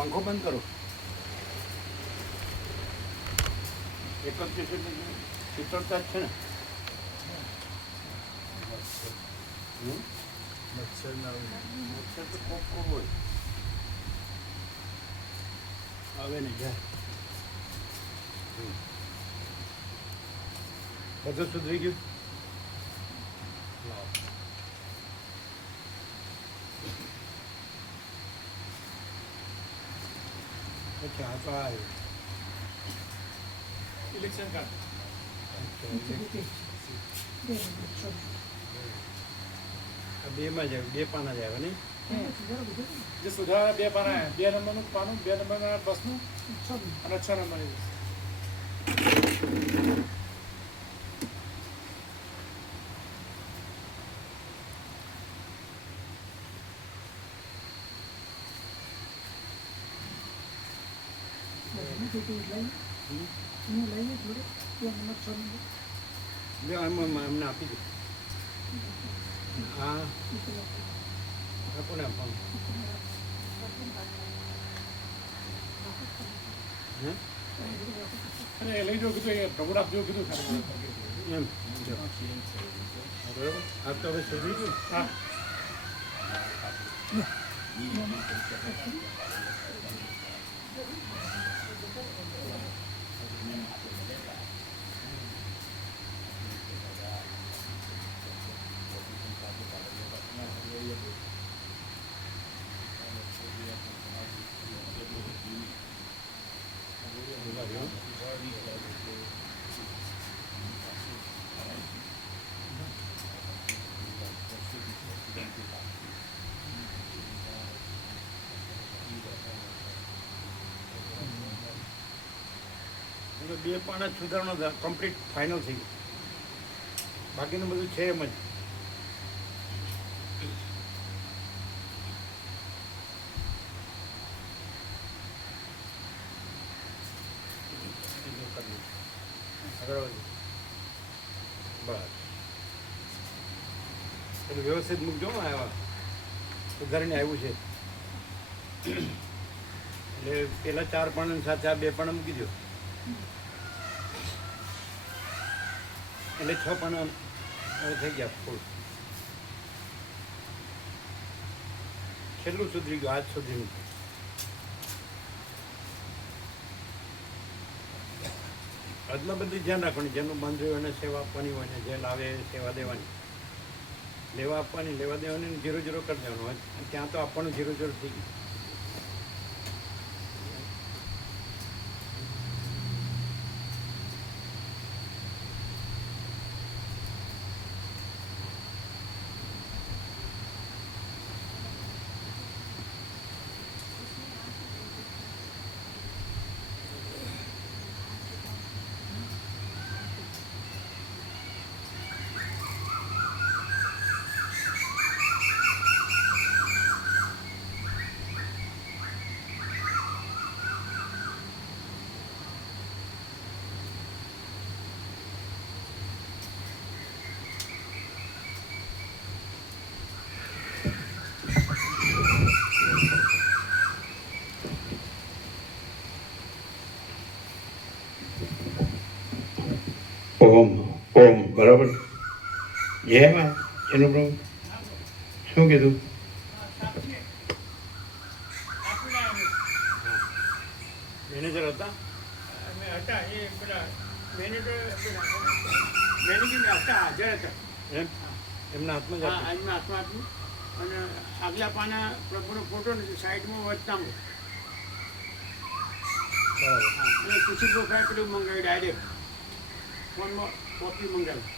पंखो बंद करो। 31 શીતળતા છે ને મચ્છર તો ખૂબ હોય આવે ને જાય બધું સુધરી ગયું. અચ્છા તો આવ્યું ઇલેક્શન કાર્ડ. બેમાં જ આવ્યું, 2 પાના જ આવ્યા નહીં જે સુધારા 2 પાના આવ્યા. 2 નંબરનું પાનું, 2 નંબરના બસનું અને 6 નંબરની બસ. એમને આપી દો. હા કોને આપવાનું? અરે લઈ જાઓ કીધું, પ્રભુ આપજો કીધું એમ. બરોબર, આ તો હવે સુધરી ગયું. હા બે પાના સુધારણો કમ્પ્લીટ ફાઇનલ થઈ ગયું. બાકીનું બધું છે એમ જ. બસ એટલે વ્યવસ્થિત મૂકજો. આવ્યા સુધારીને આવ્યું છે એટલે પેલા 4 પાના સાથે આ 2 પાના મૂકી દો એટલે 6 પાના થઈ ગયા ફૂલ. છેલ્લું સુધરી ગયું આજ સુધીનું. આજમાં બધી ધ્યાન રાખવાની, જેનું બંધ રહ્યું એને સેવા આપવાની હોય ને જે લાવે સેવા દેવાની, લેવા આપવાની, લેવા દેવાની, 0-0 કરી દેવાનું હોય. ત્યાં તો આપવાનું 0-0 થઈ ગયું. ઓમ ઓમ બરાબર. જય માં એનું પ્રભુ શું કીધું? મેનેજર હતા એ પેલા મેનેજર હતા, હાજર હતા એમ એમના હાથમાં જ હા, હતું. આજના હાથમાં હતું. અને આગલા પાના પ્રભુનો ફોટો નથી, સાઈડમાં વચતામાં. બરાબર. એટલે ખુશી પ્રોફાઇલ પેલું મંગાવ્યું ડાયરેક્ટ ફોનમાં કોપી મંગાવી.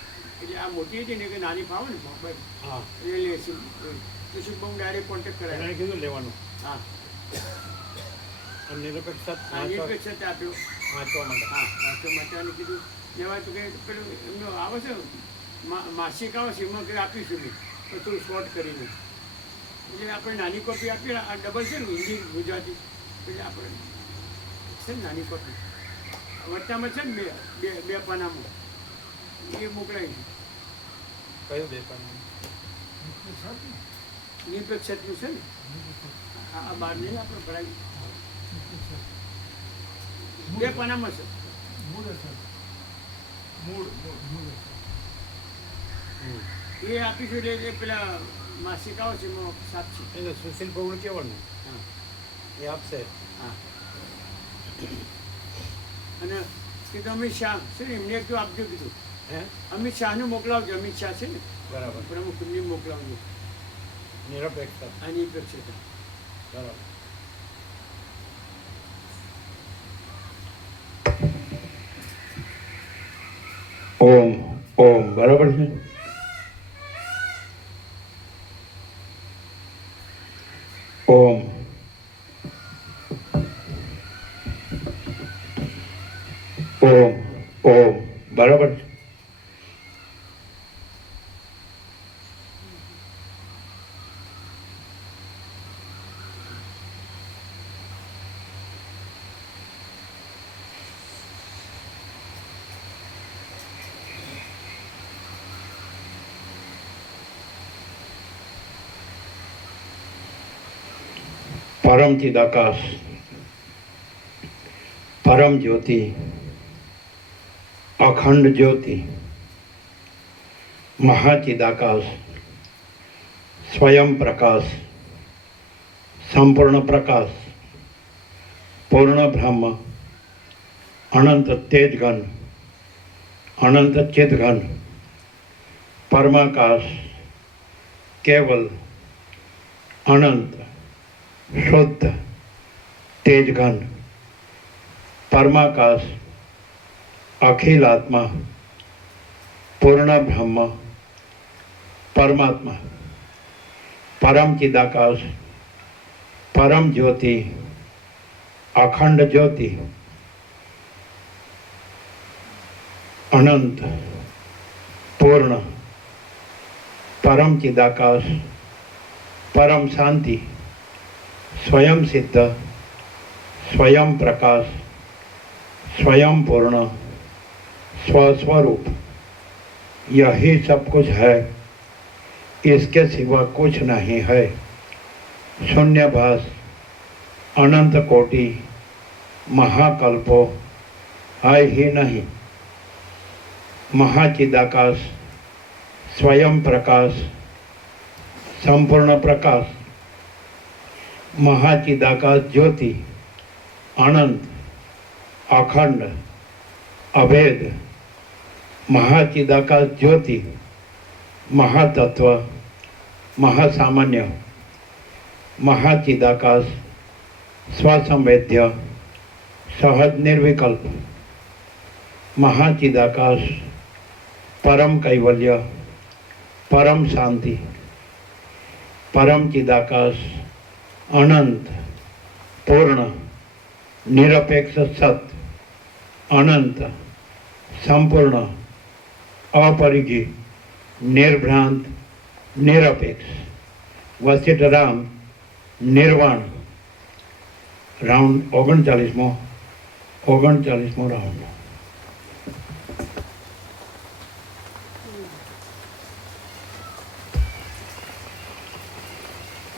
એટલે આ મોટી હતી ને કે નાની ફાવે ને મોબાઈલ હા એ લે ખુશી બહુ ડાયરેક્ટ કોન્ટેક્ટ એમણે કરાવ્યો. કીધું લેવાનું હા, અને નિરપેક્ષ એ પેક્ષા આપ્યો. વાંચવા માટે. હા, વાંચવા માટે અને કીધું લેવા તો કે પેલું એમનો આવે છે માસિક આવે છે એમાં કંઈ આપીશું નહીં તો થોડું શોર્ટ કરીને. એટલે આપણે નાની કોપી આપીએ, આ ડબલ છે ને હિન્દી ગુજરાતી, એટલે આપણે છે ને નાની કોપી વટ્ટામાં છે ને બે પાનામાં એ મોકલાવી કયું બે પાનું? નિરપેક્ષ છતનું છે ને આ બહાર નહીં આપણે ભરાવી બે પાનામાં છે. એ આપીશું એટલે એ પેલા માસિક આવે છે એમાં સાચી. એટલે સુશીલ બહુ કહેવાનું હા એ આપશે. હા. અને કીધું અમિત શાહ છે ને એમને એકદમ આપજો કીધું. હે અમિત શાહને મોકલાવજો, અમિત શાહ છે ને બરાબર. પ્રમુખ એમને મોકલાવજો નિરપેક્ષ આની અપેક્ષા. બરાબર. ઓમ ઓમ બરાબર છે. ઓમ ઓમ ઓમ બરાબર છે. પરમ ચિદાકાશ, પરમ જ્યોતિ, અખંડ જ્યોતિ, મહાચિદાકાશ, સ્વયં પ્રકાશ, સંપૂર્ણ પ્રકાશ, પૂર્ણ બ્રહ્મ, અનંત તેજઘન, અનંત ચિદઘન, પરમાકાશ, કેવલ, અનંત, શુદ્ધ, તેજઘન, પરમાકાશ, અખિલ આત્મા, પૂર્ણ બ્રહ્મ, પરમાત્મા, પરમ ચિદાકાશ, પરમ જ્યોતિ, અખંડ જ્યોતિ, અનંત, પૂર્ણ, પરમ ચિદાકાશ, પરમ શાંતિ, स्वयं सिद्ध, स्वयं प्रकाश, स्वयं पूर्ण, स्वस्वरूप, यही सब कुछ है, इसके सिवा कुछ नहीं है। शून्यभास, अनंत कोटि, महाकल्पो है ही नहीं। महाचिदाकाश, स्वयं प्रकाश, संपूर्ण प्रकाश, महाचिदाकाश ज्योति, अनंत, अखंड, अभेद, महाचिदाकाश ज्योति, महातत्व, महासामान्य, महाचिदाकाश, स्वसंवेद्य, सहज निर्विकल्प, महाचिदाकाश, परम कैवल्य, परम शांति, परम चिदाकाश, अनंत, पूर्ण, निरपेक्ष सत, अनंत, संपूर्ण, अपरिघी, निर्भ्रांत, निरपेक्ष, वशिष्ठ राम, निर्वाण. राउंड 39मो राउंड.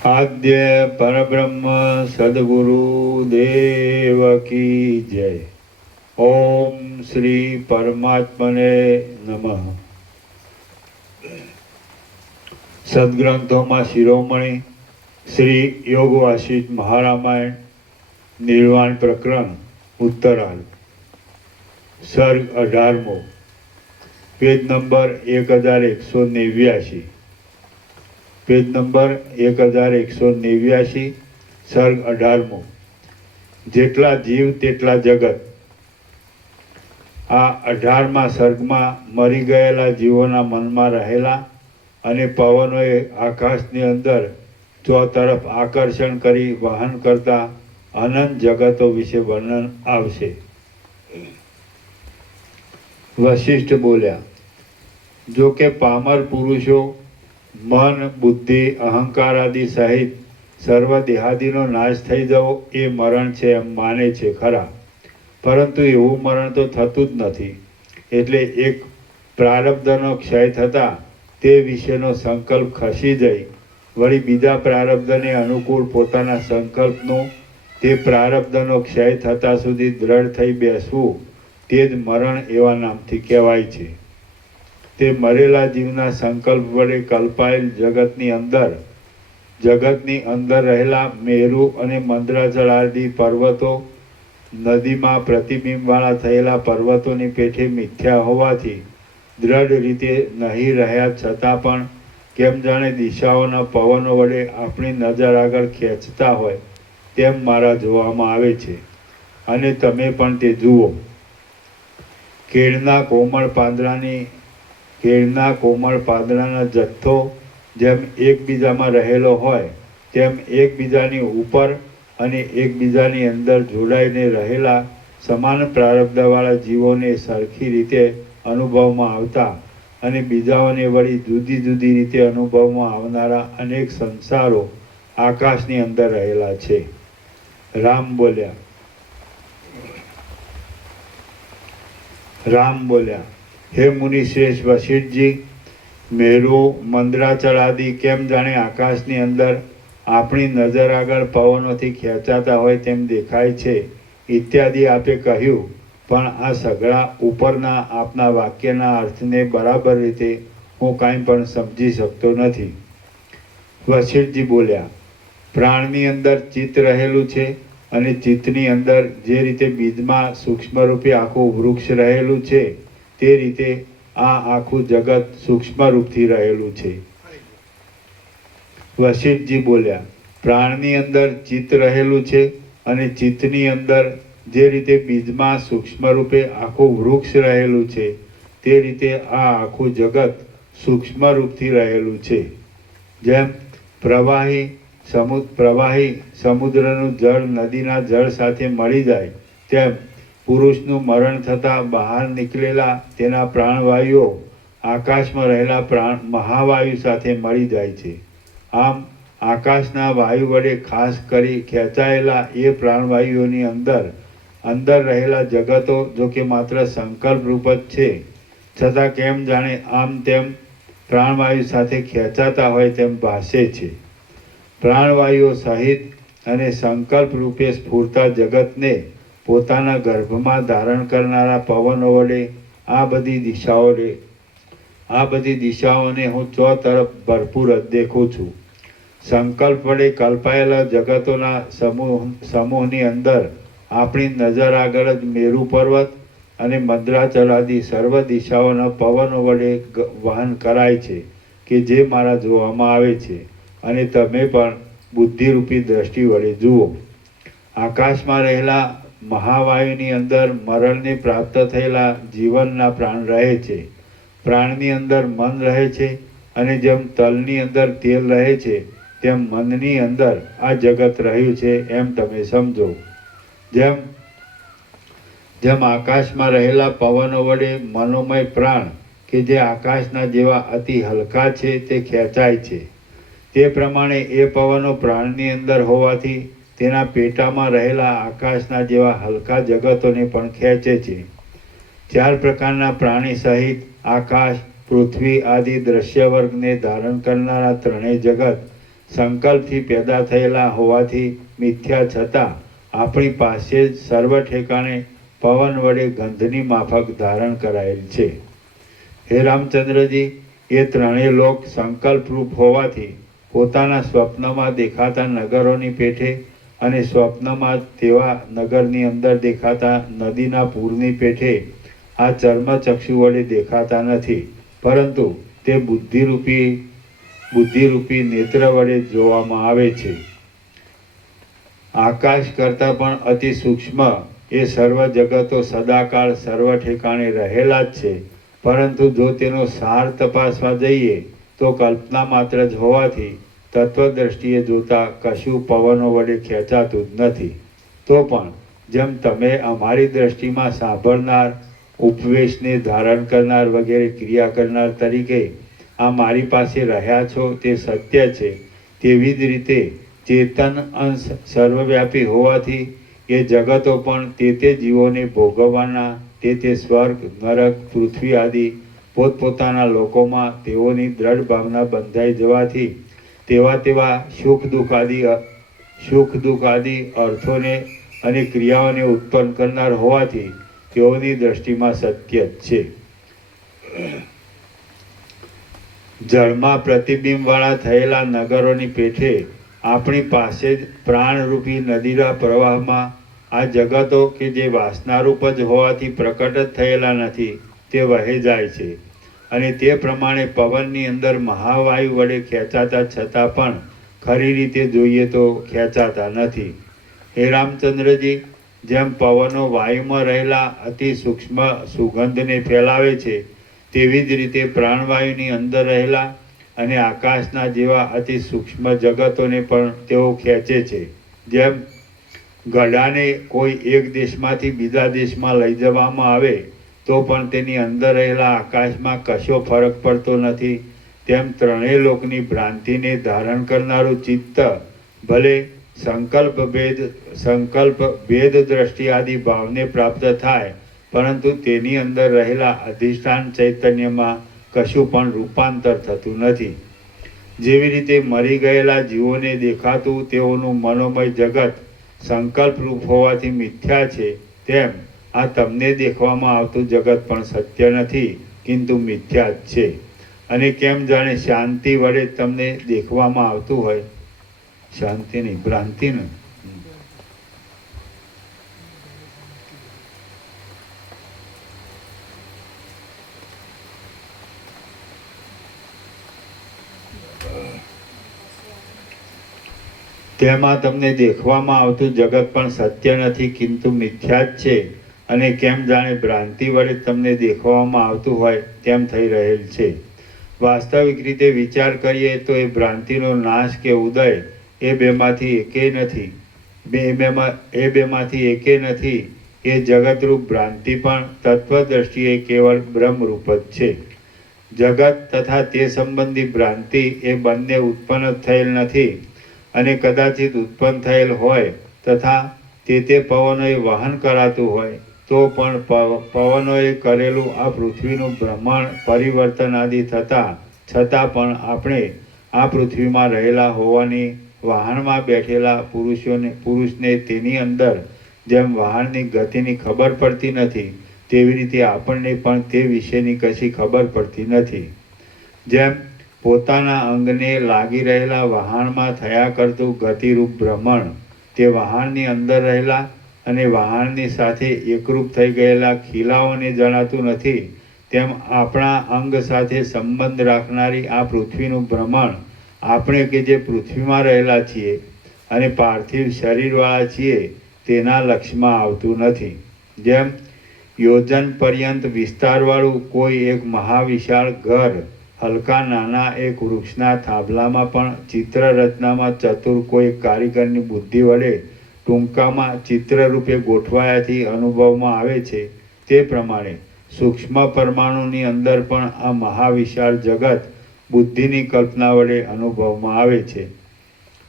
आद्य परब्रह्म सद्गुरु देव की जय. ઓમ શ્રી પરમાત્મને નમઃ. સદગ્રંથોમાં શિરોમણી શ્રી યોગ વાસિષ્ઠ મહારામાયણ નિર્વાણ પ્રકરણ ઉત્તરાર્ધ સર્ગ 18મો પેજ નંબર 1189 પેજ નંબર 1189 સર્ગ 18મો જેટલા જીવ તેટલા જગત. આ 18મા સર્ગમાં મરી ગયેલા જીવોના મનમાં રહેલા અને પવનોએ આકાશની અંદર ચોતરફ આકર્ષણ કરી વહન કરતા અનંત જગતો વિશે વર્ણન આવશે. વશિષ્ઠ બોલ્યા, જો કે પામર પુરુષો મન બુદ્ધિ અહંકાર આદિ સહિત સર્વ દેહાદિનો નાશ થઈ જવો એ મરણ છે એમ માને છે ખરા, પરંતુ એવું મરણ તો થતું જ નથી. એટલે એક પ્રારબ્ધનો ક્ષય થતાં તે વિશેનો સંકલ્પ ખસી જઈ વળી બીજા પ્રારબ્ધને અનુકૂળ પોતાના સંકલ્પનું તે પ્રારબ્ધનો ક્ષય થતાં સુધી દ્રઢ થઈ બેસવું તે જ મરણ એવા નામથી કહેવાય છે. તે મરેલા જીવના સંકલ્પ વડે કલ્પાયેલ જગતની અંદર રહેલા મેરુ અને મંદરાચળ આદિ પર્વતો, નદીમાં પ્રતિબિંબવાળા થયેલા પર્વતોની પેઠે મિથ્યા હોવાથી દ્રઢ રીતે નહીં રહ્યા છતાં પણ કેમ જાણે દિશાઓના પવનો વડે આપણી નજર આગળ ખેંચતા હોય તેમ મારા જોવામાં આવે છે, અને તમે પણ તે જુઓ. કેળના કોમળ પાંદડાના જથ્થો જેમ એકબીજામાં રહેલો હોય તેમ એકબીજાની ઉપર અને એકબીજાની અંદર જોડાઈને રહેલા સમાન પ્રારબ્ધવાળા જીવોને સરખી રીતે અનુભવમાં આવતા અને બીજાઓને વળી જુદી જુદી રીતે અનુભવમાં આવનારા અનેક સંસારો આકાશની અંદર રહેલા છે. રામ બોલ્યા, હે મુનિશ્રેષ્ઠ વશિષ્ઠજી, મેરુ મંદરાચળ આદિ કેમ જાણે આકાશની અંદર આપણી નજર આગળ પવનોથી ખેંચાતા હોય તેમ દેખાય છે ઇત્યાદિ આપે કહ્યું, પણ આ સઘળા ઉપરના આપના વાક્યના અર્થને બરાબર રીતે હું કાંઈ પણ સમજી શકતો નથી. વશિષ્ઠજી બોલ્યા, પ્રાણની અંદર ચિત્ત રહેલું છે અને ચિત્તની અંદર જે રીતે બીજમાં સૂક્ષ્મ રૂપે આખું વૃક્ષ રહેલું છે તે રીતે આ આખું જગત સૂક્ષ્મ રૂપથી રહેલું છે. વશિષ્ઠજી બોલ્યા, પ્રાણની અંદર ચિત્ત રહેલું છે અને ચિત્તની અંદર જે રીતે બીજમાં સૂક્ષ્મ રૂપે આખું વૃક્ષ રહેલું છે તે રીતે આ આખું જગત સૂક્ષ્મ રૂપથી રહેલું છે. જેમ પ્રવાહી સમુદ્રનું જળ નદીના જળ સાથે મળી જાય તેમ પુરુષનું મરણ થતાં બહાર નીકળેલા તેના પ્રાણવાયુઓ આકાશમાં રહેલા મહાવાયુ સાથે મળી જાય છે. આમ આકાશના વાયુ વડે ખાસ કરી ખેંચાયેલા એ પ્રાણવાયુઓની અંદર રહેલા જગતો જો કે માત્ર સંકલ્પ રૂપ જ છે, છતાં કેમ જાણે આમ તેમ પ્રાણવાયુ સાથે ખેંચાતા હોય તેમ ભાસે છે. પ્રાણવાયુઓ સહિત અને સંકલ્પ રૂપે સ્ફૂરતા જગતને પોતાના ગર્ભમાં ધારણ કરનારા પવનો વડે આ બધી દિશાઓને હું ચોતરફ ભરપૂર જ દેખું છું. સંકલ્પ વડે કલ્પાયેલા જગતોના સમૂહની અંદર આપણી નજર આગળ જ મેરુ પર્વત અને મંદરાચલ આદિ સર્વ દિશાઓના પવનો વડે વહન કરાય છે કે જે મારા જોવામાં આવે છે, અને તમે પણ બુદ્ધિરૂપી દ્રષ્ટિ વડે જુઓ. આકાશમાં રહેલા મહાવાયુની અંદર મરણને પ્રાપ્ત થયેલા જીવનના પ્રાણ રહે છે. પ્રાણની અંદર મન રહે છે, અને જેમ તલની અંદર તેલ રહે છે તેમ મનની અંદર આ જગત રહ્યું છે એમ તમે સમજો. જેમ આકાશમાં રહેલા પવનો વડે મનોમય પ્રાણ કે જે આકાશના જેવા અતિ હલકા છે તે ખેંચાય છે, તે પ્રમાણે એ પવનો પ્રાણની અંદર હોવાથી તેના પેટામાં રહેલા આકાશના જેવા હલકા જગતોને પણ ખેંચે છે. 4 પ્રકારના પ્રાણી સહિત આકાશ, પૃથ્વી આદિ દ્રશ્ય વર્ગને ધારણ કરનારા ત્રણેય જગત સંકલ્પથી પેદા થયેલા હોવાથી મિથ્યા છતાં આપણી પાસે જ સર્વ ઠેકાણે પવન વડે ગંધની માફક ધારણ કરાયેલ છે. હે રામચંદ્રજી, એ ત્રણેય લોક સંકલ્પરૂપ હોવાથી પોતાના સ્વપ્નમાં દેખાતા નગરોની પેઠે અને સ્વપ્નમાં તેવા નગરની અંદર દેખાતા નદીના પૂરની પેઠે આ ચર્મચક્ષુ વડે દેખાતા નથી, પરંતુ તે બુદ્ધિરૂપી નેત્ર વડે જોવામાં આવે છે. આકાશ કરતાં પણ અતિ સૂક્ષ્મ એ સર્વ જગતો સદાકાળ સર્વ ઠેકાણે રહેલા જ છે, પરંતુ જો તેનો સાર તપાસવા જઈએ તો કલ્પના માત્ર જ હોવાથી તત્વદ્રષ્ટિએ જોતા કશું પવનો વડે ખેંચાતું જ નથી. તો પણ જેમ તમે અમારી દ્રષ્ટિમાં સાંભળનાર, ઉપવેશને ધારણ કરનાર વગેરે ક્રિયા કરનાર તરીકે આ મારી પાસે રહ્યા છો તે સત્ય છે, તેવી જ રીતે ચેતન અંશ સર્વવ્યાપી હોવાથી એ જગતો પણ તે જીવોને ભોગવવાના તે સ્વર્ગ, નરક, પૃથ્વી આદિ પોતપોતાના લોકોમાં તેઓની દ્રઢ ભાવના બંધાઈ જવાથી તેવા સુખ દુઃખ આદિ અર્થોને અને ક્રિયાઓને ઉત્પન્ન કરનાર હોવાથી તેઓની દ્રષ્ટિમાં સત્ય જ છે. જળમાં પ્રતિબિંબવાળા થયેલા નગરોની પેઠે આપણી પાસે જ પ્રાણરૂપી નદીના પ્રવાહમાં આ જગતો કે જે વાસનારૂપ જ હોવાથી પ્રકટ જ થયેલા નથી તે વહે જાય છે, અને તે પ્રમાણે પવનની અંદર મહાવાયુ વડે ખેંચાતા છતાં પણ ખરી રીતે જોઈએ તો ખેંચાતા નથી. હે રામચંદ્રજી, જેમ પવનો વાયુમાં રહેલા અતિ સૂક્ષ્મ સુગંધને ફેલાવે છે, તેવી જ રીતે પ્રાણવાયુની અંદર રહેલા અને આકાશના જેવા અતિ સૂક્ષ્મ જગતોને પણ તેઓ ખેંચે છે. જેમ ગળાને કોઈ એક દેશમાંથી બીજા દેશમાં લઈ જવામાં આવે તો પણ તેની અંદર રહેલા આકાશમાં કશો ફરક પડતો નથી, તેમ ત્રણેય લોકની ભ્રાંતિને ધારણ કરનારું ચિત્ત ભલે સંકલ્પ ભેદ દ્રષ્ટિ આદિ ભાવને પ્રાપ્ત થાય, પરંતુ તેની અંદર રહેલા અધિષ્ઠાન ચૈતન્યમાં કશું પણ રૂપાંતર થતું નથી. જેવી રીતે મરી ગયેલા જીવોને દેખાતું તેઓનું મનોમય જગત સંકલ્પરૂપ હોવાથી મિથ્યા છે, તેમ આ તમને દેખવામાં આવતું જગત પણ સત્ય નથી, કિંતુ મિથ્યા જ છે. અને કેમ જાણે શાંતિ વડે તમને દેખવામાં આવતું હોય, શાંતિ નહીં, ભ્રાંતિ નહીં. તેમાં તમને દેખવામાં આવતું જગત પણ સત્ય નથી, કિંતુ મિથ્યા જ છે. અને કેમ જાણે ભ્રાંતિ વડે તમને દેખવામાં આવતું હોય તેમ થઈ રહેલ છે. વાસ્તવિક રીતે વિચાર કરીએ તો એ ભ્રાંતિનો નાશ કે ઉદય એ બેમાંથી એકે નથી. એ જગતરૂપ ભ્રાંતિ પણ તત્વદ્રષ્ટિએ કેવળ બ્રહ્મરૂપ જ છે. જગત તથા તે સંબંધી ભ્રાંતિ એ બંને ઉત્પન્ન થયેલ નથી, અને કદાચિત ઉત્પન્ન થયેલ હોય તથા તે પવનોએ વહન કરાતું હોય તો પણ પવનોએ કરેલું આ પૃથ્વીનું ભ્રમણ પરિવર્તન આદિ છતાં પણ આપણે આ પૃથ્વીમાં રહેલા હોવાની વહાણમાં બેઠેલા પુરુષને તેની અંદર જેમ વહાણની ગતિની ખબર પડતી નથી, તેવી રીતે આપણને પણ તે વિશેની કશી ખબર પડતી નથી. જેમ પોતાના અંગને લાગી રહેલા વહાણમાં થયા કરતું ગતિરૂપ ભ્રમણ તે વહાણની અંદર રહેલા અને વહાણની સાથે એકરૂપ થઈ ગયેલા ખીલાઓને જણાતું નથી, તેમ આપણા અંગ સાથે સંબંધ રાખનારી આ પૃથ્વીનું ભ્રમણ આપણે કે જે પૃથ્વીમાં રહેલા છીએ અને પાર્થિવ શરીરવાળા છીએ તેના લક્ષમાં આવતું નથી. જેમ યોજન પર્યંત વિસ્તારવાળું કોઈ એક મહાવિશાળ ઘર હલકા નાના એક વૃક્ષના થાંભલામાં પણ ચિત્ર રચનામાં ચતુર કોઈ કારીગરની બુદ્ધિ વડે ટૂંકામાં ચિત્રરૂપે ગોઠવાયાથી અનુભવમાં આવે છે, તે પ્રમાણે સૂક્ષ્મ પરમાણુની અંદર પણ આ મહાવિશાળ જગત બુદ્ધિની કલ્પના વડે અનુભવમાં આવે છે.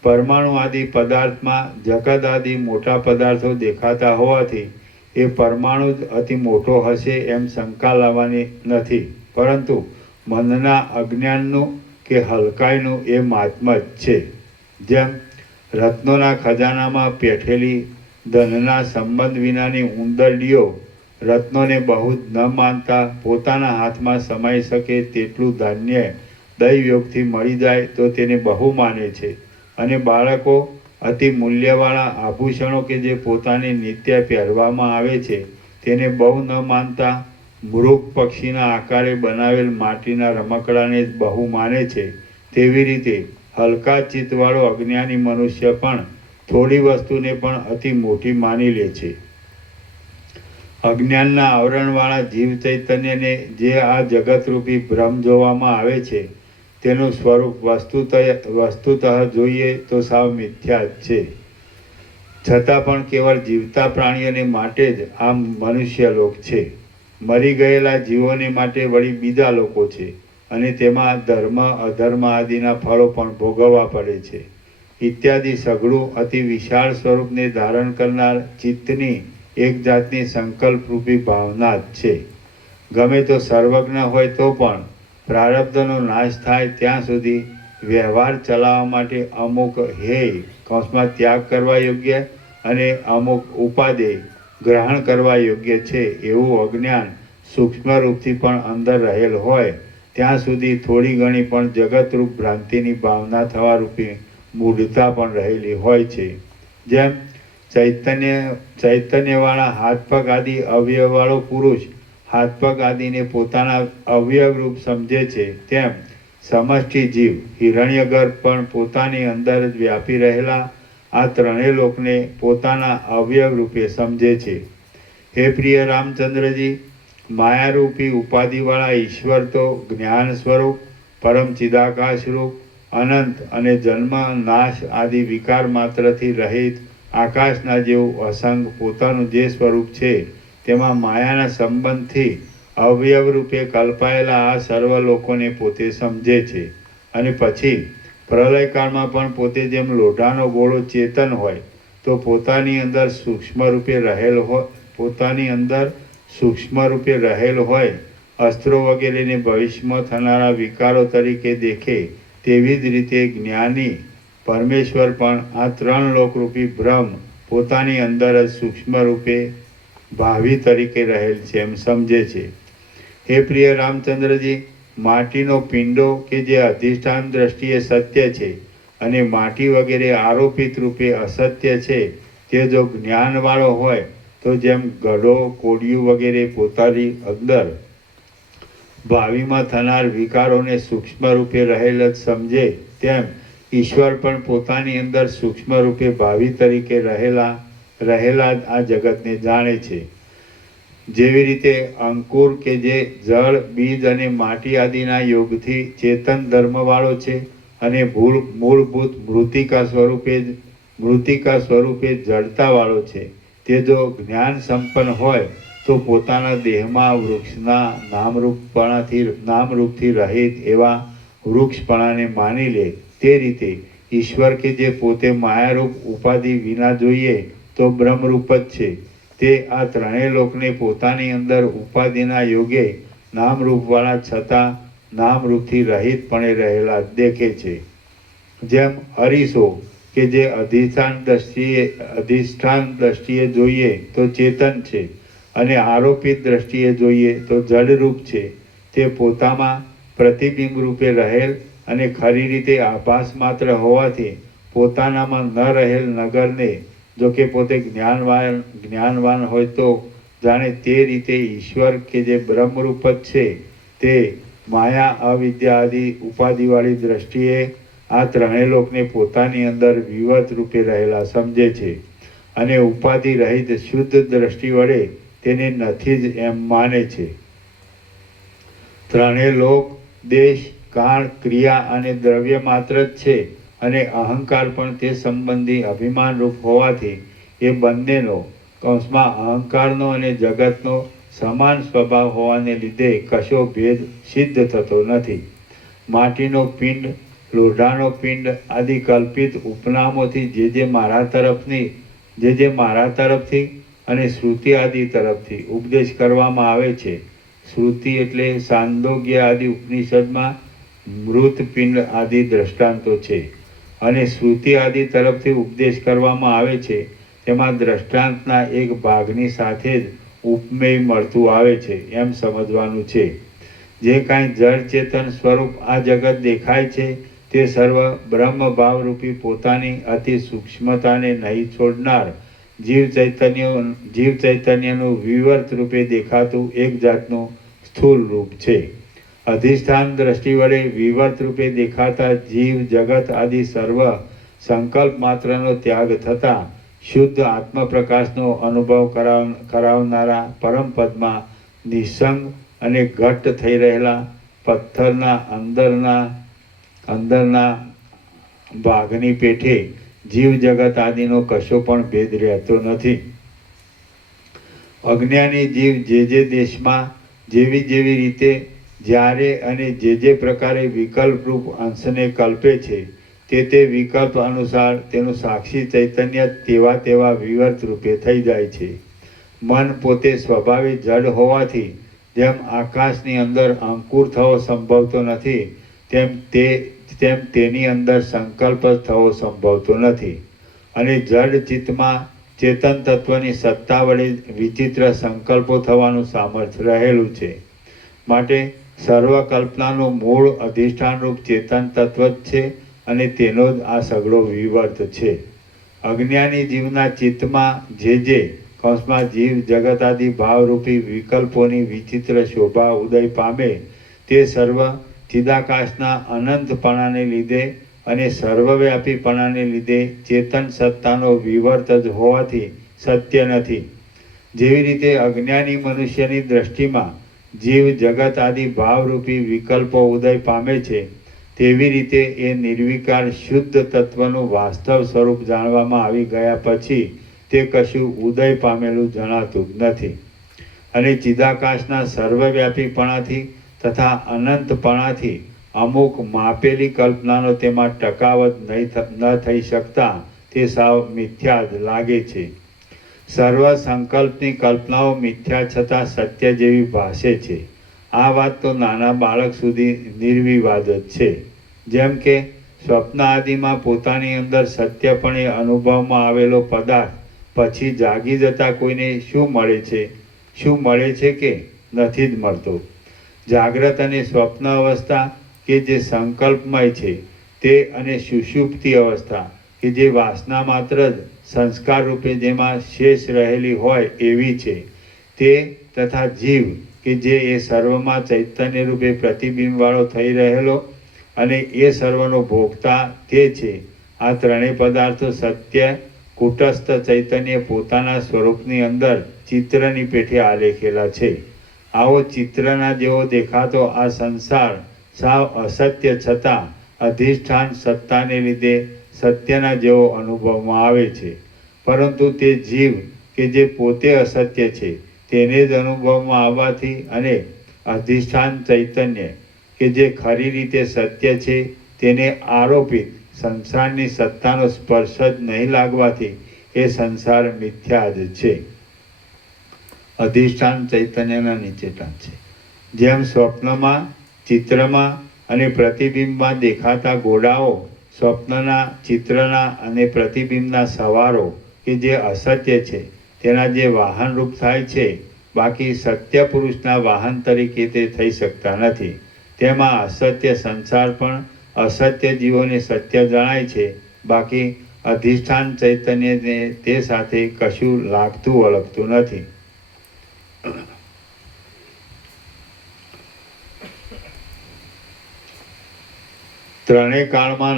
પરમાણુ આદિ પદાર્થમાં જગત આદિ મોટા પદાર્થો દેખાતા હોવાથી એ પરમાણુ જ અતિ મોટો હશે એમ શંકા લાવવાની નથી, પરંતુ મનના અજ્ઞાનનું કે હલકાઈનું એ મહાત્મ જ છે. જેમ રત્નોના ખજાનામાં પેઠેલી ધનના સંબંધ વિનાની ઉંદરડીઓ રત્નોને બહુ જ ન માનતા પોતાના હાથમાં સમાઈ શકે તેટલું ધાન્ય દૈવયોગથી મળી જાય તો તેને બહુ માને છે. અને બાળકો અતિ મૂલ્યવાળા આભૂષણો કે જે પોતાને નિત્ય પહેરવામાં આવે છે તેને બહુ ન માનતા મૃગ પક્ષીના આકારે બનાવેલ માટીના રમકડાને જ બહુ માને છે. તેવી રીતે હલકા ચિત્તવાળો અજ્ઞાની મનુષ્ય પણ થોડી વસ્તુને પણ અતિ મોટી માની લે છે. અજ્ઞાનના આવરણવાળા જીવ ચૈતન્યને જે આ જગતરૂપી ભ્રમ જોવામાં આવે છે તેનું સ્વરૂપ વસ્તુતઃ જોઈએ તો સાવ મિથ્યા જ છે. છતાં પણ કેવળ જીવતા પ્રાણીઓને માટે જ આ મનુષ્યલોક છે. મરી ગયેલા જીવોને માટે વળી બીજા લોકો છે અને તેમાં ધર્મ અધર્મ આદિના ફળો પણ ભોગવવા પડે છે. ઇત્યાદિ સઘળું અતિ વિશાળ સ્વરૂપને ધારણ કરનાર ચિત્તની એક જાતની સંકલ્પરૂપી ભાવના જ છે. ગમે તો સર્વજ્ઞ હોય તો પણ પ્રારબ્ધનો નાશ થાય ત્યાં સુધી વ્યવહાર ચલાવવા માટે અમુક હેય કૌંસમાં ત્યાગ કરવા યોગ્ય અને અમુક ઉપાદેય ગ્રહણ કરવા યોગ્ય છે એવું અજ્ઞાન સૂક્ષ્મ રૂપથી પણ અંદર રહેલ હોય ત્યાં સુધી થોડી ઘણી પણ જગતરૂપ ભ્રાંતિની ભાવના થવા રૂપી મૂઢતા પણ રહેલી હોય છે. જેમ ચૈતન્યવાળા હાથ પગ આદિ અવયવવાળો પુરુષ હાથ પગ આદિને પોતાના અવયવ રૂપ સમજે છે તેમ સમષ્ટિ જીવ હિરણ્યગર્ભ પણ પોતાની અંદર જ વ્યાપી રહેલા આ ત્રણેય લોકને પોતાના અવયવ રૂપે સમજે છે. હે પ્રિય રામચંદ્રજી, માયારૂપી ઉપાધિવાળા ઈશ્વર તો જ્ઞાન સ્વરૂપ પરમ ચિદાકાશ રૂપ અનંત અને જન્મ નાશ આદિ વિકાર માત્રથી રહિત આકાશના જેવું અસંગ પોતાનું જે સ્વરૂપ છે તેમાં માયાના સંબંધથી અવયવ રૂપે કલ્પાયેલા આ સર્વ લોકોને પોતે સમજે છે. અને પછી પ્રલયકાળમાં પણ પોતે જેમ લોઢાનો ગોળો ચેતન હોય તો પોતાની અંદર સૂક્ષ્મ રૂપે રહેલ હોય અસ્ત્રો વગેરેને ભવિષ્યમાં થનારા વિકારો તરીકે દેખે તેવી જ રીતે જ્ઞાની પરમેશ્વર પણ આ ત્રણ લોકરૂપી બ્રહ્મ પોતાની અંદર જ સૂક્ષ્મ રૂપે ભાવિ તરીકે રહેલ છે એમ સમજે છે. હે પ્રિય રામચંદ્રજી, માટીનો પિંડો કે જે અધિષ્ઠાન દ્રષ્ટિએ સત્ય છે અને માટી વગેરે આરોપિત રૂપે અસત્ય છે તે જો જ્ઞાનવાળો હોય તો જેમ ગઢો કોડિયું વગેરે પોતાની અંદર ભાવિમાં થનાર વિકારોને સૂક્ષ્મ રૂપે રહેલ જ સમજે તેમ ઈશ્વર પણ પોતાની અંદર સૂક્ષ્મ રૂપે ભાવિ તરીકે રહેલા જ આ જગતને જાણે છે. જેવી રીતે અંકુર કે જે જળ બીજ અને માટી આદિના યોગથી ચેતન ધર્મવાળો છે અને મૂળભૂત મૃતિકા સ્વરૂપે જડતાવાળો છે તે જો જ્ઞાન સંપન્ન હોય તો પોતાના દેહમાં વૃક્ષના નામરૂપથી રહિત એવા વૃક્ષપણાને માની લે. તે રીતે ઈશ્વર કે જે પોતે માયારૂપ ઉપાધિ વિના જોઈએ તો બ્રહ્મરૂપ જ છે તે આ ત્રણેય લોકને પોતાની અંદર ઉપાધિના યોગે નામરૂપવાળા છતાં નામરૂપથી રહિતપણે રહેલા દેખે છે. જેમ અરીસો કે જે અધિષ્ઠાન દ્રષ્ટિએ જોઈએ તો ચેતન છે અને આરોપિત દ્રષ્ટિએ જોઈએ તો જડરૂપ છે તે પોતામાં પ્રતિબિંબ રૂપે રહેલ અને ખરી રીતે આભાસ માત્ર હોવાથી પોતાનામાં ન રહેલ નગરને જો કે પોતે જ્ઞાનવાન હોય તો જાણે તે રીતે ઈશ્વર કે જે બ્રહ્મરૂપ જ છે તે માયા અવિદ્યા આદિ ઉપાધિવાળી દ્રષ્ટિએ આ ત્રણેય લોકને પોતાની અંદર વિવત રૂપે રહેલા સમજે છે અને ઉપાધિ રહિત શુદ્ધ દ્રષ્ટિ વડે તેને નથી જ એમ માને છે. ત્રણેય લોક દેશ કાળ ક્રિયા અને દ્રવ્ય માત્ર જ છે અને અહંકાર પણ તે સંબંધી અભિમાન રૂપ હોવાથી એ બંનેનો કૌંસમાં અહંકારનો અને જગતનો સમાન સ્વભાવ હોવાને લીધે કશો ભેદ સિદ્ધ થતો નથી. માટીનો પિંડ, લોઢાનો પિંડ આદિ કલ્પિત ઉપનામોથી જે મારા તરફથી અને શ્રુતિ આદિ તરફથી ઉપદેશ કરવામાં આવે છે. શ્રુતિ એટલે સાંદોગ્ય આદિ ઉપનિષદમાં મૃત પિંડ આદિ દ્રષ્ટાંતો છે અને શ્રુતિ આદિ તરફથી ઉપદેશ કરવામાં આવે છે તેમાં દ્રષ્ટાંતના એક ભાગની સાથે જ ઉપમેય મળતું આવે છે એમ સમજવાનું છે. જે કાંઈ જળ ચેતન સ્વરૂપ આ જગત દેખાય છે તે સર્વ બ્રહ્મ ભાવરૂપી પોતાની અતિ સૂક્ષ્મતાને નહીં છોડનાર જીવ ચૈતન્યનું વિવર્ત રૂપે દેખાતું એક જાતનું સ્થૂળ રૂપ છે. અધિષ્ઠાન દ્રષ્ટિ વડે વિવર્ત રૂપે દેખાતા જીવ જગત આદિ સર્વ સંકલ્પ માત્રનો ત્યાગ થતાં શુદ્ધ આત્મપ્રકાશનો અનુભવ કરાવનારા પરમ પદમાં નિસંગ અને ઘટ્ટ થઈ રહેલા પથ્થરના અંદરના ભાગની પેઠે જીવ જગત આદિનો કશો પણ ભેદ રહેતો નથી. અજ્ઞાની જીવ જે દેશમાં જેવી રીતે જ્યારે અને જે પ્રકારે વિકલ્પરૂપ અંશને કલ્પે છે તે વિકલ્પ અનુસાર તેનું સાક્ષી ચૈતન્ય તેવા વિવર્ત રૂપે થઈ જાય છે. મન પોતે સ્વભાવે જડ હોવાથી જેમ આકાશની અંદર અંકુર થવો સંભવતો નથી તેમ તેની અંદર સંકલ્પ થવો સંભવતો નથી. અને જડ ચિત્તમાં ચેતન તત્વની સત્તા વડે વિચિત્ર સંકલ્પો થવાનું સામર્થ્ય રહેલું છે. માટે સર્વ કલ્પનાનું મૂળ અધિષ્ઠાનરૂપ ચેતન તત્વ જ છે અને તેનો જ આ સઘળો વિવર્ત છે. અજ્ઞાની જીવના ચિત્તમાં જે કૌંસમાં જીવ જગત આદિ ભાવરૂપી વિકલ્પોની વિચિત્ર શોભા ઉદય પામે તે સર્વ ચિદાકાશના અનંતપણાને લીધે અને સર્વવ્યાપીપણાને લીધે ચેતન સત્તાનો વિવર્ત જ હોવાથી સત્ય નથી. જેવી રીતે અજ્ઞાની મનુષ્યની દ્રષ્ટિમાં જીવ જગત આદિ ભાવરૂપી વિકલ્પો ઉદય પામે છે તેવી રીતે એ નિર્વિકાર શુદ્ધ તત્વનું વાસ્તવ સ્વરૂપ જાણવામાં આવી ગયા પછી તે કશું ઉદય પામેલું જણાતું જ નથી. અને ચિદાકાશના સર્વવ્યાપીપણાથી તથા અનંતપણાથી અમુક માપેલી કલ્પનાનો તેમાં ટકાવત ન થઈ શકતા તે સાવ મિથ્યા જ લાગે છે. સર્વ સંકલ્પની કલ્પનાઓ મિથ્યા છતાં સત્ય જેવી ભાસે છે. આ વાત તો નાના બાળક સુધી નિર્વિવાદ જ છે. જેમ કે સ્વપ્ન આદિમાં પોતાની અંદર સત્યપણે અનુભવમાં આવેલો પદાર્થ પછી જાગી જતા કોઈને શું મળે છે કે નથી જ મળતો. જાગ્રત અને સ્વપ્ન અવસ્થા કે જે સંકલ્પમય છે તે અને સુષુપ્તિ અવસ્થા કે જે વાસના માત્ર જ સંસ્કાર રૂપે જેમાં શેષ રહેલી હોય એવી છે તે તથા જીવ કે જે એ સર્વમાં ચૈતન્ય રૂપે પ્રતિબિંબવાળો થઈ રહેલો અને એ સર્વનો ભોગતા તે છે. આ ત્રણેય પદાર્થો સત્ય કુટસ્થ ચૈતન્ય પોતાના સ્વરૂપની અંદર ચિત્રની પેઠે આલેખેલા છે. આવો ચિત્રના જેવો દેખાતો આ સંસાર સાવ અસત્ય છતાં અધિષ્ઠાન સત્તાને લીધે સત્યના જેવો અનુભવમાં આવે છે. પરંતુ તે જીવ કે જે પોતે અસત્ય છે તેને જ અનુભવમાં આવવાથી અને અધિષ્ઠાન ચૈતન્ય કે જે ખરી રીતે સત્ય છે તેને આરોપિત સંસારની સત્તાનો સ્પર્શ જ નહીં લાગવાથી એ સંસાર મિથ્યા જ છે. અધિષ્ઠાન ચૈતન્યના નીચેટા છે. જેમ સ્વપ્નમાં ચિત્રમાં અને પ્રતિબિંબમાં દેખાતા ગોળાઓ સ્વપ્નના ચિત્રના અને પ્રતિબિંબના સવારો કે જે અસત્ય છે તેના જે વાહનરૂપ થાય છે, બાકી સત્ય પુરુષના વાહન તરીકે તે થઈ શકતા નથી. તેમાં અસત્ય સંસાર પણ અસત્ય જીવોને સત્ય જણાય છે, બાકી અધિષ્ઠાન ચૈતન્યને તે સાથે કશું લાગતું ઓળખતું નથી. ત્રણેય કાળમાં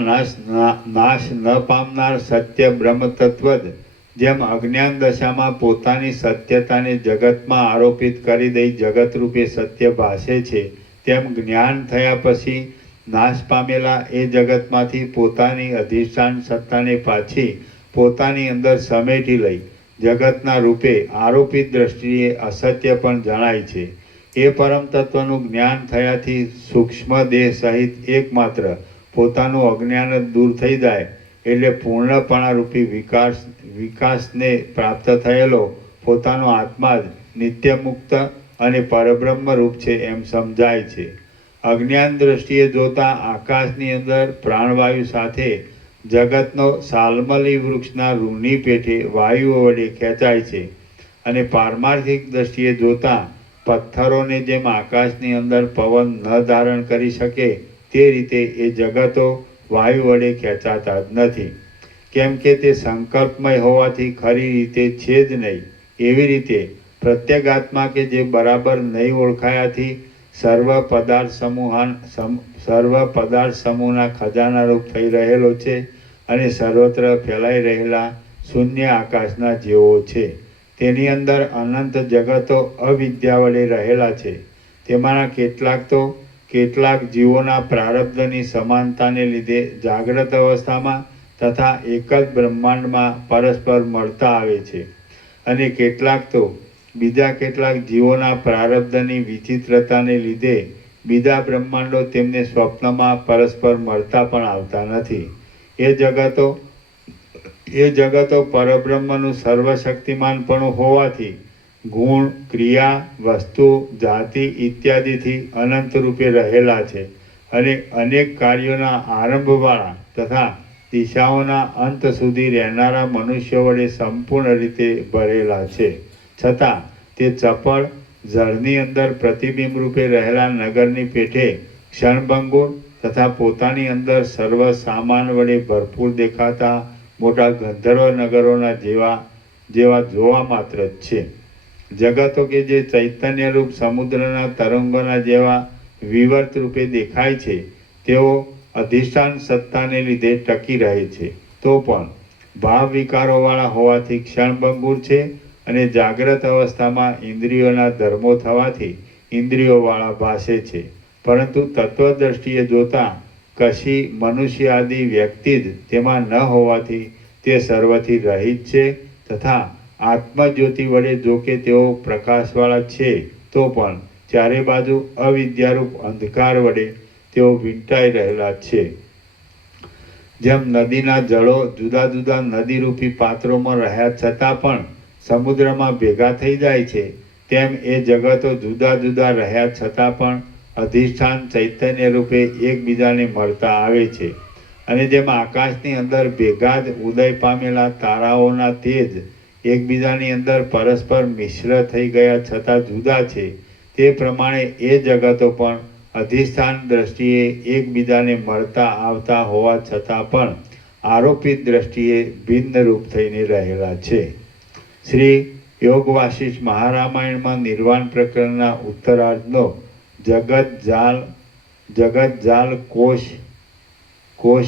નાશ ન પામનાર સત્ય બ્રહ્મ તત્વ જ જેમ અજ્ઞાન દશામાં પોતાની સત્યતાને જગતમાં આરોપિત કરી દઈ જગતરૂપે સત્ય ભાસે છે, તેમ જ્ઞાન થયા પછી નાશ પામેલા એ જગતમાંથી પોતાની અધિષ્ઠાન સત્તાને પાછી પોતાની અંદર સમેટી લઈ જગતના રૂપે આરોપિત દ્રષ્ટિએ અસત્ય પણ જણાય છે. એ પરમ તત્વનું જ્ઞાન થયાથી સૂક્ષ્મ દેહ સહિત એકમાત્ર પોતાનું અજ્ઞાન જ દૂર થઈ જાય એટલે પૂર્ણપણા રૂપી વિકાસને પ્રાપ્ત થયેલો પોતાનો આત્મા જ નિત્ય મુક્ત અને પરબ્રહ્મ રૂપ છે એમ સમજાય છે. અજ્ઞાન દ્રષ્ટિએ જોતા આકાશની અંદર પ્રાણવાયુ સાથે જગતનો સાલમલી વૃક્ષના રૂની પેઠે વાયુઓ વડે ખેંચાય છે અને પારમાર્થિક દ્રષ્ટિએ જોતા પથ્થરોને જેમ આકાશની અંદર પવન ન ધારણ કરી શકે તે રીતે એ જગતો વાયુ વડે ખેંચાતા જ નથી, કેમ કે તે સંકલ્પમય હોવાથી ખરી રીતે છે જ નહીં. એવી રીતે પ્રત્યેગાત્મા કે જે બરાબર નહીં ઓળખાયાથી સર્વ પદાર્થ સમૂહના ખજાનારૂપ થઈ રહેલો છે અને સર્વત્ર ફેલાઈ રહેલા શૂન્ય આકાશના જેવો છે. તેની અંદર અનંત જગતો અવિદ્યા વડે રહેલા છે. તેમાંના કેટલાક જીવોના પ્રારબ્ધની સમાનતાને લીધે જાગ્રત અવસ્થામાં તથા એક જ બ્રહ્માંડમાં પરસ્પર મળતા આવે છે અને બીજા કેટલાક જીવોના પ્રારબ્ધની વિચિત્રતાને લીધે બીજા બ્રહ્માંડો તેમને સ્વપ્નમાં પરસ્પર મળતા પણ આવતા નથી. એ જગતો પરબ્રહ્મનું સર્વશક્તિમાનપણું હોવાથી ગુણ, ક્રિયા, વસ્તુ, જાતિ ઇત્યાદિથી અનંત રૂપે રહેલા છે અને અનેક કાર્યોના આરંભવાળા તથા દિશાઓના અંત સુધી રહેનારા મનુષ્યો વડે સંપૂર્ણ રીતે ભરેલા છે. છતાં તે ચપળ જળની અંદર પ્રતિબિંબ રૂપે રહેલા નગરની પેઠે ક્ષણભંગુર તથા પોતાની અંદર સર્વ સામાન વડે ભરપૂર દેખાતા મોટા ગંધર્વ નગરોના જેવા જોવા માત્ર જ છે. જગતો કે જે ચૈતન્યરૂપ સમુદ્રના તરંગોના જેવા વિવર્ત રૂપે દેખાય છે તેઓ અધિષ્ઠાન સત્તાને લીધે ટકી રહે છે, તો પણ ભાવ વિકારોવાળા હોવાથી ક્ષણભંગુર છે અને જાગ્રત અવસ્થામાં ઇન્દ્રિયોના ધર્મો થવાથી ઇન્દ્રિયોવાળા ભાસે છે. પરંતુ તત્વદ્રષ્ટિએ જોતા કશી મનુષ્ય આદિ વ્યક્તિ જ તેમાં ન હોવાથી તે સર્વથી રહિત છે તથા આત્મજ્યોતિ વડે જો કે તેઓ પ્રકાશવાળા છે તો પણ ચારે બાજુ અવિદ્યારૂપ અંધકાર વડે તેઓ વીંટાઈ રહેલા છે. જેમ નદીના જળો જુદા જુદા નદીરૂપી પાત્રોમાં રહ્યા છતાં પણ સમુદ્રમાં ભેગા થઈ જાય છે, તેમ એ જગતો જુદા જુદા રહ્યા છતાં પણ અધિષ્ઠાન ચૈતન્ય રૂપે એકબીજાને મળતા આવે છે. અને જેમ આકાશની અંદર ભેગા જ ઉદય પામેલા તારાઓના તેજ એકબીજાની અંદર પરસ્પર મિશ્ર થઈ ગયા છતાં જુદા છે, તે પ્રમાણે એ જગતો પણ અધિષ્ઠાન દ્રષ્ટિએ એકબીજાને મળતા આવતા હોવા છતાં પણ આરોપિત દ્રષ્ટિએ ભિન્ન રૂપ થઈને રહેલા છે. શ્રી યોગ વાસિષ્ઠ મહારામાયણમાં નિર્વાણ પ્રકરણના ઉત્તરાર્ધનો જગત જાલ કોશ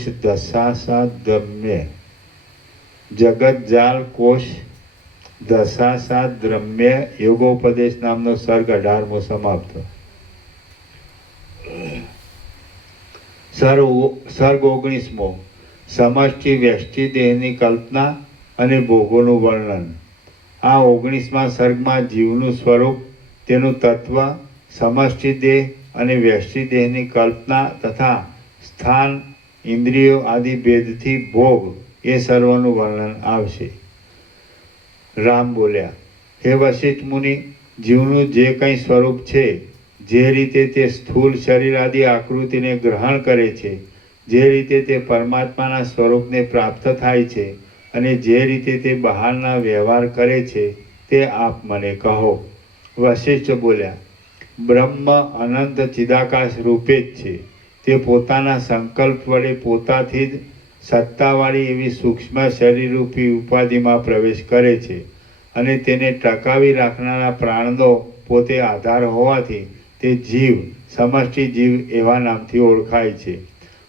દશાસાદ્રમ્ય યોગોપદેશ નામનો સર્ગ 18મો સમાપ્ત. સર્ગ 19મો સમષ્ટિ વ્યષ્ટિ દેહની કલ્પના અને ભોગોનું વર્ણન. આ 19મા સર્ગમાં જીવનું સ્વરૂપ, તેનું તત્વ, સમષ્ટિ દેહ અને વ્યષ્ટિ દેહની કલ્પના તથા સ્થાન, ઇન્દ્રિયો આદિ ભેદથી ભોગ એ સર્વનું વર્ણન આવશે. રામ બોલ્યા, હે વશિષ્ઠ મુનિ, જીવનું જે કંઈ સ્વરૂપ છે, જે રીતે તે સ્થૂળ શરીર આદિ આકૃતિને ગ્રહણ કરે છે, જે રીતે તે પરમાત્માના સ્વરૂપને પ્રાપ્ત થાય છે અને જે રીતે તે બહારના વ્યવહાર કરે છે તે આપ મને કહો. વશિષ્ઠ બોલ્યા, બ્રહ્મ અનંત ચિદાકાશ રૂપે જ છે. તે પોતાના સંકલ્પ વડે પોતાથી જ સત્તાવાળી એવી સૂક્ષ્મ શરીરરૂપી ઉપાધિમાં પ્રવેશ કરે છે અને તેને ટકાવી રાખનારા પ્રાણનો પોતે આધાર હોવાથી તે જીવ, સમષ્ટિ જીવ એવા નામથી ઓળખાય છે.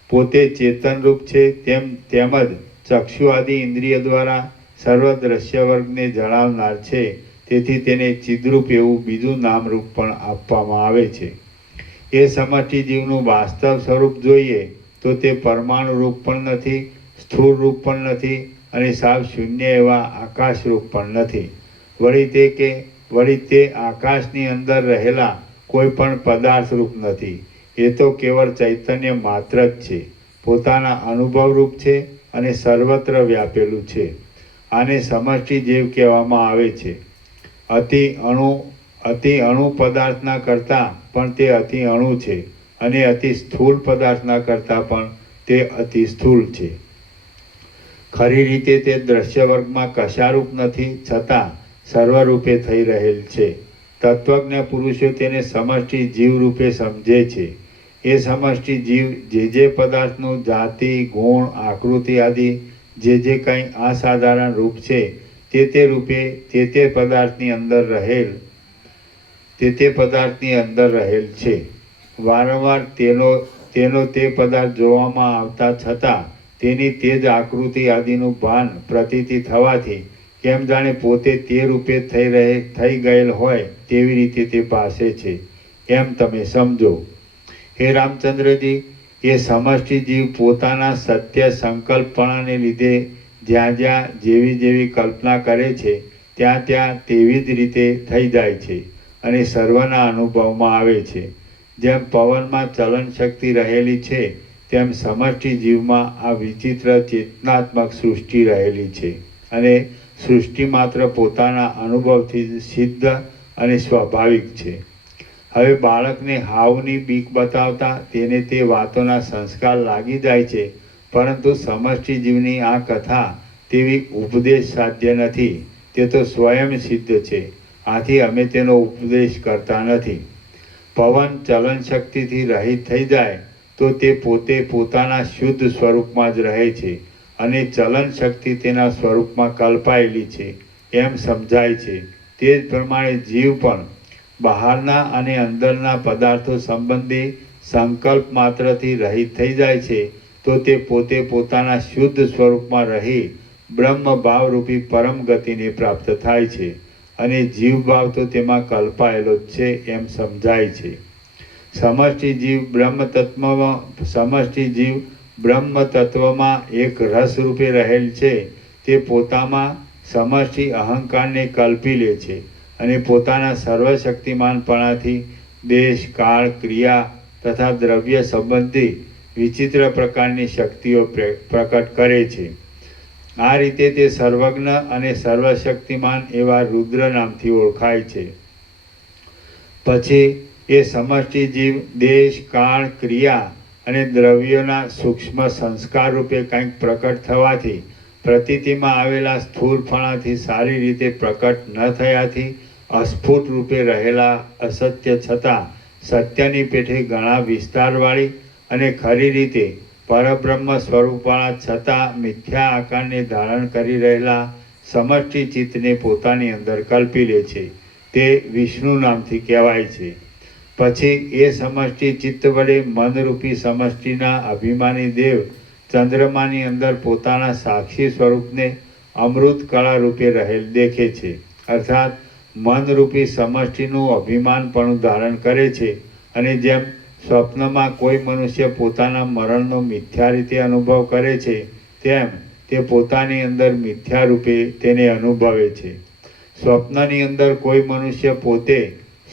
પોતે ચેતનરૂપ છે તેમજ ચક્ષુ આદિ ઇન્દ્રિય દ્વારા સર્વ દ્રશ્ય વર્ગને જણાવનાર છે, તેથી તેને ચિદ્રૂપ એવું બીજું નામરૂપ પણ આપવામાં આવે છે. એ સમષ્ટિ જીવનું વાસ્તવ સ્વરૂપ જોઈએ તો તે પરમાણુ રૂપ પણ નથી, સ્થૂળ રૂપ પણ નથી અને સાવ શૂન્ય એવા આકાશ રૂપ પણ નથી. વળી તે આકાશની અંદર રહેલા કોઈ પણ પદાર્થ રૂપ નથી. એ તો કેવળ ચૈતન્ય માત્ર જ છે, પોતાના અનુભવ રૂપ છે અને સર્વત્ર વ્યાપેલું છે. આને સમષ્ટિ જીવ કહેવામાં આવે છે. અતિ અણુ પદાર્થના કરતાં પણ તે અતિ અણુ છે અને અતિ સ્થૂળ પદાર્થના કરતાં પણ તે અતિ સ્થૂળ છે. ખરી રીતે તે દ્રશ્ય વર્ગમાં કશારૂપ નથી, છતાં સર્વરૂપે થઈ રહેલ છે. તત્વજ્ઞ પુરુષો તેને સમષ્ટિ જીવ રૂપે સમજે છે. એ સમષ્ટિ જીવ જે પદાર્થનું જાતિ, ગુણ, આકૃતિ આદિ જે કંઈ અસાધારણ રૂપ છે તે રૂપે તે પદાર્થની અંદર રહેલ છે. વારંવાર તેનો તે પદાર્થ જોવામાં આવતા છતાં તેની તે જ આકૃતિ આદિનું ભાન પ્રતીતિ થવાથી કેમ જાણે પોતે તે રૂપે થઈ ગયેલ હોય તેવી રીતે તે ભાસે છે, એમ તમે સમજો. હે રામચંદ્રજી, એ સમષ્ટિ જીવ પોતાના સત્ય સંકલ્પણાને લીધે જ્યાં જેવી કલ્પના કરે છે ત્યાં તેવી જ રીતે થઈ જાય છે અને સર્વના અનુભવમાં આવે છે. જેમ પવનમાં ચલન શક્તિ રહેલી છે તેમ સમષ્ટિ જીવમાં આ વિચિત્ર ચેતનાત્મક સૃષ્ટિ રહેલી છે અને સૃષ્ટિ માત્ર પોતાના અનુભવથી સિદ્ધ અને સ્વાભાવિક છે. હવે બાળકને હાવની બીક બતાવતા તેને તે વાતોના સંસ્કાર લાગી જાય છે, પરંતુ સમષ્ટિ જીવની આ કથા તેવી ઉપદેશ સાધ્ય નથી. તે તો સ્વયં સિદ્ધ છે. આથી અમે તેનો ઉપદેશ કરતા નથી. પવન ચલન શક્તિથી રહિત થઈ જાય તો તે પોતે પોતાના શુદ્ધ સ્વરૂપમાં જ રહે છે અને ચલન શક્તિ તેના સ્વરૂપમાં કલ્પાયેલી છે એમ સમજાય છે. તે જ પ્રમાણે જીવ પણ બહારના અને અંદરના પદાર્થો સંબંધી સંકલ્પ માત્રથી રહિત થઈ જાય છે તો તે પોતે પોતાના શુદ્ધ સ્વરૂપમાં રહી બ્રહ્મ ભાવરૂપી પરમ ગતિને પ્રાપ્ત થાય છે અને જીવભાવ તો તેમાં કલ્પાયેલો જ છે એમ સમજાય છે. સમષ્ટિ જીવ બ્રહ્મ તત્વમાં એક રસ રૂપે રહેલ છે. તે પોતામાં સમષ્ટિ અહંકારને કલ્પી લે છે અને પોતાના સર્વશક્તિમાનપણાથી દેશ, કાળ, ક્રિયા તથા દ્રવ્ય સંબંધી વિચિત્ર પ્રકારની શક્તિઓ પ્રકટ કરે છે. આ રીતે તે સર્વજ્ઞ અને સર્વશક્તિમાન એવા રુદ્ર નામથી ઓળખાય છે. પછી એ સમષ્ટિ જીવ દેશ, કાળ, ક્રિયા અને દ્રવ્યોના સૂક્ષ્મ સંસ્કાર રૂપે કંઈક પ્રકટ થવાથી પ્રતીતિમાં આવેલા સ્થૂળપણાથી સારી રીતે પ્રકટ ન થયાથી અસ્ફુટ રૂપે રહેલા અસત્ય છતાં સત્યની પેઠે ઘણા વિસ્તારવાળી અને ખરી રીતે પરબ્રહ્મ સ્વરૂપવાળા છતાં મિથ્યા આકારને ધારણ કરી રહેલા સમષ્ટિ ચિત્તને પોતાની અંદર કલ્પી લે છે. તે વિષ્ણુ નામથી કહેવાય છે. પછી એ સમષ્ટિ ચિત્ત વડે મનરૂપી સમષ્ટિના અભિમાની દેવ ચંદ્રમાની અંદર પોતાના સાક્ષી સ્વરૂપને અમૃત કળા રૂપે રહેલ દેખે છે. અર્થાત મનરૂપી સમષ્ટિનું અભિમાનપણું ધારણ કરે છે અને જેમ સ્વપ્નમાં કોઈ મનુષ્ય પોતાના મરણનો મિથ્યા રીતે અનુભવ કરે છે તેમ તે પોતાની અંદર મિથ્યા રૂપે તેને અનુભવે છે. સ્વપ્નની અંદર કોઈ મનુષ્ય પોતે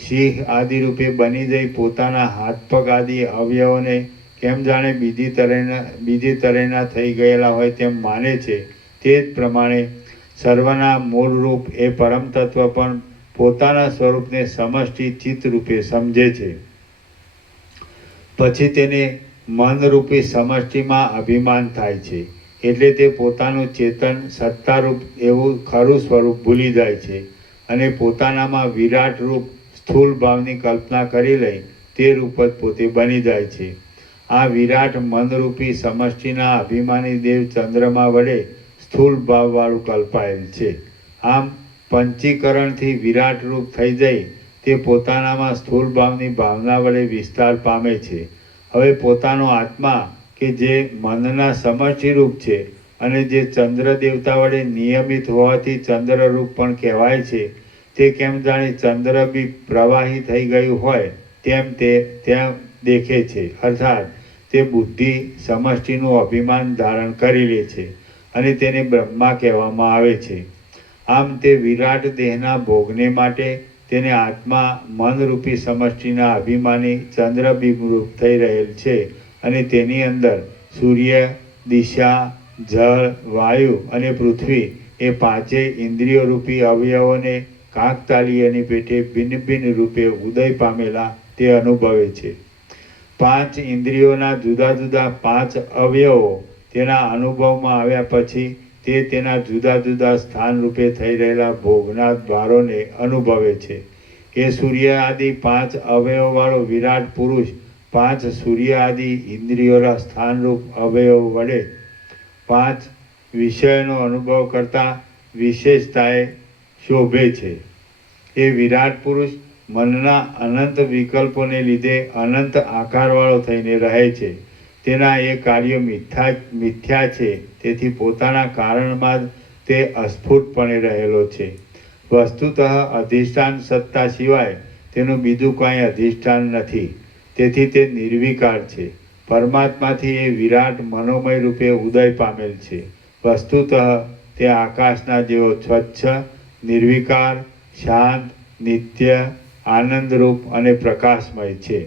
સિંહ આદિ રૂપે બની જઈ પોતાના હાથ પગ આદિ અવયવોને કેમ જાણે બીજી તરેના થઈ ગયેલા હોય તેમ માને છે. તે જ પ્રમાણે સર્વના મૂળ રૂપ એ પરમ તત્વ પણ પોતાના સ્વરૂપને સમષ્ટિ ચિત્ત રૂપે સમજે છે. પછી તેને મનરૂપી સમષ્ટિમાં અભિમાન થાય છે. એટલે તે પોતાનું ચેતન સત્તારૂપ એવું ખરું સ્વરૂપ ભૂલી જાય છે અને પોતાનામાં વિરાટ રૂપ સ્થૂળ ભાવની કલ્પના કરી લઈ તે રૂપ જ પોતે બની જાય છે. આ વિરાટ મનરૂપી સમષ્ટિના અભિમાની દેવ ચંદ્રમા વડે સ્થૂળ ભાવવાળું કલ્પાયેલ છે. આમ પંચીકરણથી વિરાટ રૂપ થઈ જઈ તે પોતાનામાં સ્થૂળ ભાવની ભાવના વડે વિસ્તાર પામે છે. હવે પોતાનો આત્મા કે જે મનના સમષ્ટિ રૂપ છે અને જે ચંદ્ર દેવતા વડે નિયમિત હોવાથી ચંદ્રરૂપ પણ કહેવાય છે, તે કેમ જાણે ચંદ્ર બી પ્રવાહી થઈ ગયું હોય તેમ તે ત્યાં દેખે છે. અર્થાત તે બુદ્ધિ સમષ્ટિનું અભિમાન ધારણ કરી લે છે અને તેને બ્રહ્મા કહેવામાં આવે છે. આમ તે વિરાટ દેહના ભોગને માટે તેને આત્મા મનરૂપી સમષ્ટિના અભિમાની ચંદ્રબિંબરૂપ થઈ રહેલ છે અને તેની અંદર સૂર્ય, દિશા, જળ, વાયુ અને પૃથ્વી એ પાંચેય ઇન્દ્રિયોરૂપી અવયવોને કાકતાલીયની પેટે ભિન્ન ભિન્ન રૂપે ઉદય પામેલા તે અનુભવે છે. 5 ઇન્દ્રિયોના જુદા જુદા 5 અવયવો તેના અનુભવમાં આવ્યા પછી તે તેના જુદા જુદા સ્થાન રૂપે થઈ રહેલા ભોગના દ્વારોને અનુભવે છે. એ સૂર્ય આદિ 5 અવયવવાળો વિરાટ પુરુષ 5 સૂર્ય આદિ ઇન્દ્રિયોના સ્થાનરૂપ અવયવ વડે 5 વિષયનો અનુભવ કરતા વિશેષતાએ શોભે છે. એ વિરાટ પુરુષ મનના અનંત વિકલ્પોને લીધે અનંત આકારવાળો થઈને રહે છે. તેના એ કાર્યો મિથ્યા છે, તેથી પોતાના કારણમાં જ તે અસ્ફુટપણે રહેલો છે. વસ્તુતઃ અધિષ્ઠાન સત્તા સિવાય તેનું બીજું કાંઈ અધિષ્ઠાન નથી, તેથી તે નિર્વિકાર છે. પરમાત્માથી એ વિરાટ મનોમય રૂપે ઉદય પામેલ છે. વસ્તુતઃ તે આકાશના જેવો સ્વચ્છ, નિર્વિકાર, શાંત, નિત્ય, આનંદરૂપ અને પ્રકાશમય છે.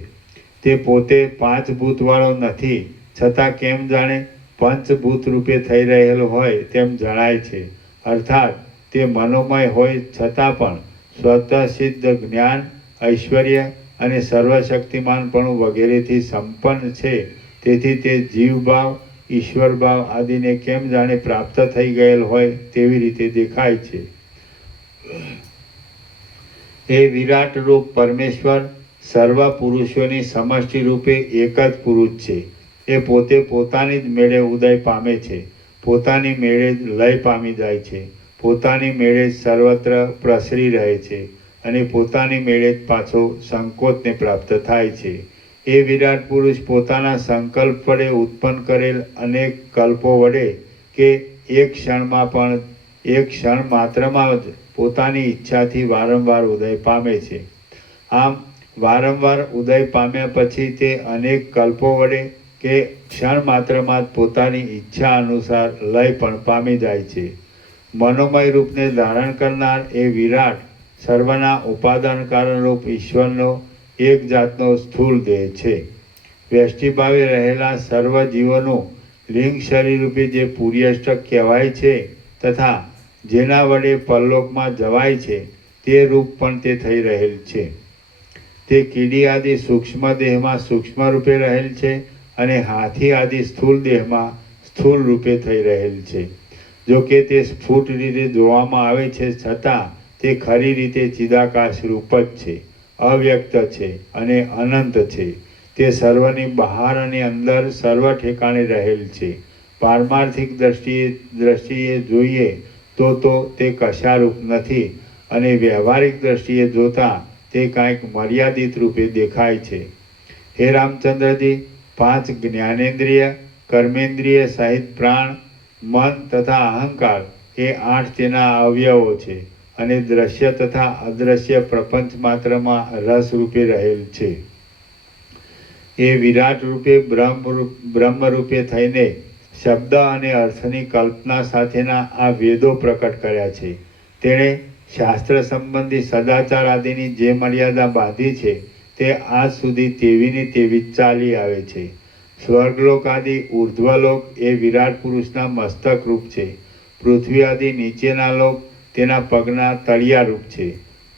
તે પોતે 5 ભૂતવાળો નથી, છતાં કેમ જાણે પંચભૂત રૂપે થઈ રહેલો હોય તેમ જણાય છે. અર્થાત તે મનોમય હોય છતાં પણ સ્વતઃ સિદ્ધ જ્ઞાન, ઐશ્વર્ય અને સર્વશક્તિમાનપણું વગેરેથી સંપન્ન છે. તેથી તે જીવભાવ, ઈશ્વરભાવ આદિને કેમ જાણે પ્રાપ્ત થઈ ગયેલ હોય તેવી રીતે દેખાય છે. એ વિરાટ રૂપ પરમેશ્વર સર્વ પુરુષોની સમષ્ટિ રૂપે એક જ પુરુષ છે. એ પોતે પોતાની જ મેળે ઉદય પામે છે, પોતાની મેળે જ લય પામી જાય છે, પોતાની મેળે જ સર્વત્ર પ્રસરી રહે છે અને પોતાની મેળે જ પાછો સંકોચને પ્રાપ્ત થાય છે. એ વિરાટ પુરુષ પોતાના સંકલ્પ વડે ઉત્પન્ન કરેલ અનેક કલ્પો વડે કે એક ક્ષણ માત્રમાં જ પોતાની ઈચ્છાથી વારંવાર ઉદય પામે છે. આમ વારંવાર ઉદય પામ્યા પછી તે અનેક કલ્પો વડે કે ક્ષણ માત્રમાં જ પોતાની ઈચ્છા અનુસાર લય પણ પામી જાય છે. મનોમય રૂપને ધારણ કરનાર એ વિરાટ સર્વના ઉપાદાન કારણરૂપ ઈશ્વરનો એક જાતનો સ્થૂળ દેહ છે. વ્યષ્ટિભાવે રહેલા સર્વ જીવોનું લિંગ શરીર રૂપે જે પુર્યષ્ટક કહેવાય છે તથા જેના વડે પરલોકમાં જવાય છે તે રૂપ પણ તે થઈ રહેલ છે. તે કીડી આદિ સૂક્ષ્મ દેહમાં સૂક્ષ્મ રૂપે રહેલ છે અને હાથી આદિ સ્થૂળ દેહમાં સ્થૂળ રૂપે થઈ રહેલ છે. જો કે તે સ્ફુટ રીતે જોવામાં આવે છે છતાં તે ખરી રીતે ચિદાકાશ રૂપ જ છે, અવ્યક્ત છે અને અનંત છે. તે સર્વની બહાર અને અંદર સર્વ ઠેકાણે રહેલ છે. પારમાર્થિક દ્રષ્ટિએ જોઈએ તો તે કશારૂપ નથી અને વ્યવહારિક દ્રષ્ટિએ જોતા તે કાંઈક મર્યાદિત રૂપે દેખાય છે. હે રામચંદ્રજી, 5 જ્ઞાનેન્દ્રિય, કર્મેન્દ્રિય સહિત પ્રાણ, મન તથા અહંકાર એ 8 તેના અવયવો છે અને દ્રશ્ય તથા અદ્રશ્ય પ્રપંચ માત્રમાં રસ રૂપે રહેલ છે. એ વિરાટ રૂપે બ્રહ્મ રૂપે થઈને શબ્દ અને અર્થની કલ્પના સાથેના આ વેદો પ્રકટ કર્યા છે. તેણે શાસ્ત્ર સંબંધી સદાચાર આદિની જે મર્યાદા બાંધી છે તે આજ સુધી તેવીની તેવી જ ચાલી આવે છે. સ્વર્ગલોક આદિ ઉર્ધ્વલોક એ વિરાટ પુરુષના મસ્તક રૂપ છે. પૃથ્વી આદિ નીચેના લોક તેના પગના તળિયા રૂપ છે.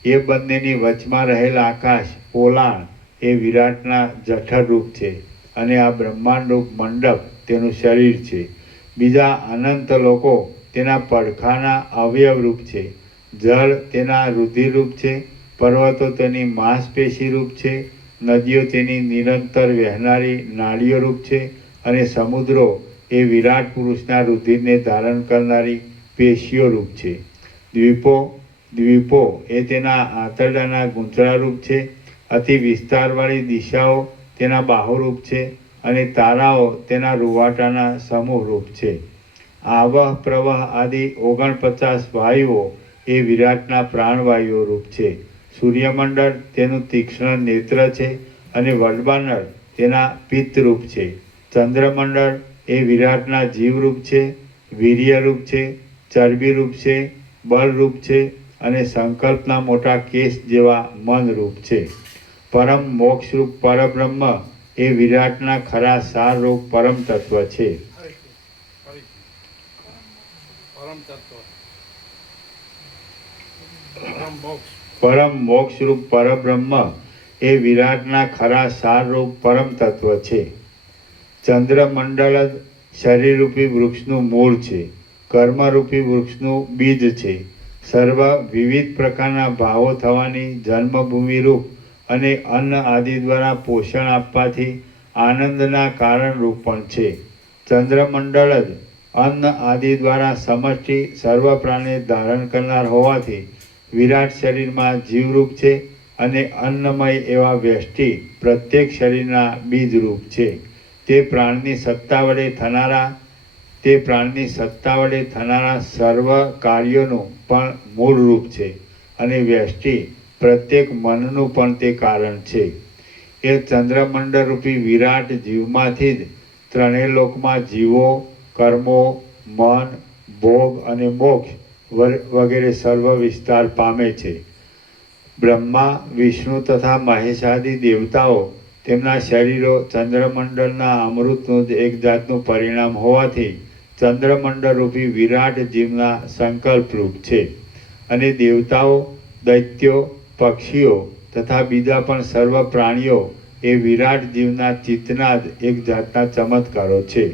એ બંનેની વચમાં રહેલ આકાશ પોલાણ એ વિરાટના જઠર રૂપ છે અને આ બ્રહ્માંડ રૂપ મંડપ તેનું શરીર છે. બીજા અનંત લોકો તેના પડખાના અવયવ રૂપ છે. જળ તેના રુધિર રૂપ છે, પર્વતો તેની માંસપેશી રૂપ છે, નદીઓ તેની નિરંતર વહેનારી નાળીઓ રૂપ છે અને સમુદ્રો એ વિરાટ પુરુષના રુધિરને ધારણ કરનારી પેશીઓ રૂપ છે. દ્વીપો એ તેના આંતરડાના ગૂંચળા રૂપ છે. અતિ વિસ્તારવાળી દિશાઓ તેના બાહુરૂપ છે અને તારાઓ તેના રૂવાટાના સમૂહ રૂપ છે. આવહ પ્રવહ આદિ 49 વાયુઓ એ વિરાટના પ્રાણવાયુઓ રૂપ છે. સૂર્યમંડળ તેનું તીક્ષ્ણ નેત્ર છે અને વડવાનળ તેના પિત્તરૂપ છે. ચંદ્રમંડળ એ વિરાટના જીવરૂપ છે, વીર્યરૂપ છે, ચરબીરૂપ છે, બળરૂપ છે અને સંકલ્પના મોટા કેસ જેવા મનરૂપ છે. પરમ મોક્ષરૂપ પરબ્રહ્મ એ વિરાટના ખરા સારરૂપ પરમ તત્વ છે. પરમ મોક્ષરૂપ પરબ્રહ્મ એ વિરાટના ખરા સારરૂપ પરમ તત્વ છે. ચંદ્રમંડળ જ શરીરરૂપી વૃક્ષનું મૂળ છે. કર્મરૂપી વૃક્ષનું બીજ છે. સર્વ વિવિધ પ્રકારના ભાવો થવાની જન્મભૂમિ રૂપ અને અન્ન આદિ દ્વારા પોષણ આપવાથી આનંદના કારણરૂપ પણ છે. ચંદ્રમંડળ જ અન્ન આદિ દ્વારા સમષ્ટિ સર્વ પ્રાણી ધારણ કરનાર હોવાથી વિરાટ શરીરમાં જીવરૂપ છે અને અન્નમય એવા વ્યષ્ટિ પ્રત્યેક શરીરના બીજરૂપ છે. તે પ્રાણની સત્તા વડે થનારા સર્વ કાર્યોનું પણ મૂળ રૂપ છે અને વ્યષ્ટિ પ્રત્યેક મનનું પણ તે કારણ છે. એ ચંદ્રમંડળ રૂપી વિરાટ જીવમાંથી જ ત્રણેય લોકમાં જીવો, કર્મો, મન, ભોગ અને મોક્ષ વગેરે સર્વ વિસ્તાર પામે છે. બ્રહ્મા, વિષ્ણુ તથા મહેશાદી દેવતાઓ તેમના શરીરો ચંદ્રમંડળના અમૃતનું જ એક જાતનું પરિણામ હોવાથી ચંદ્રમંડળ રૂપી વિરાટ જીવના સંકલ્પરૂપ છે અને દેવતાઓ, દૈત્યો, પક્ષીઓ તથા બીજા પણ સર્વ પ્રાણીઓ એ વિરાટ જીવના ચિત્તના જ એક જાતના ચમત્કારો છે.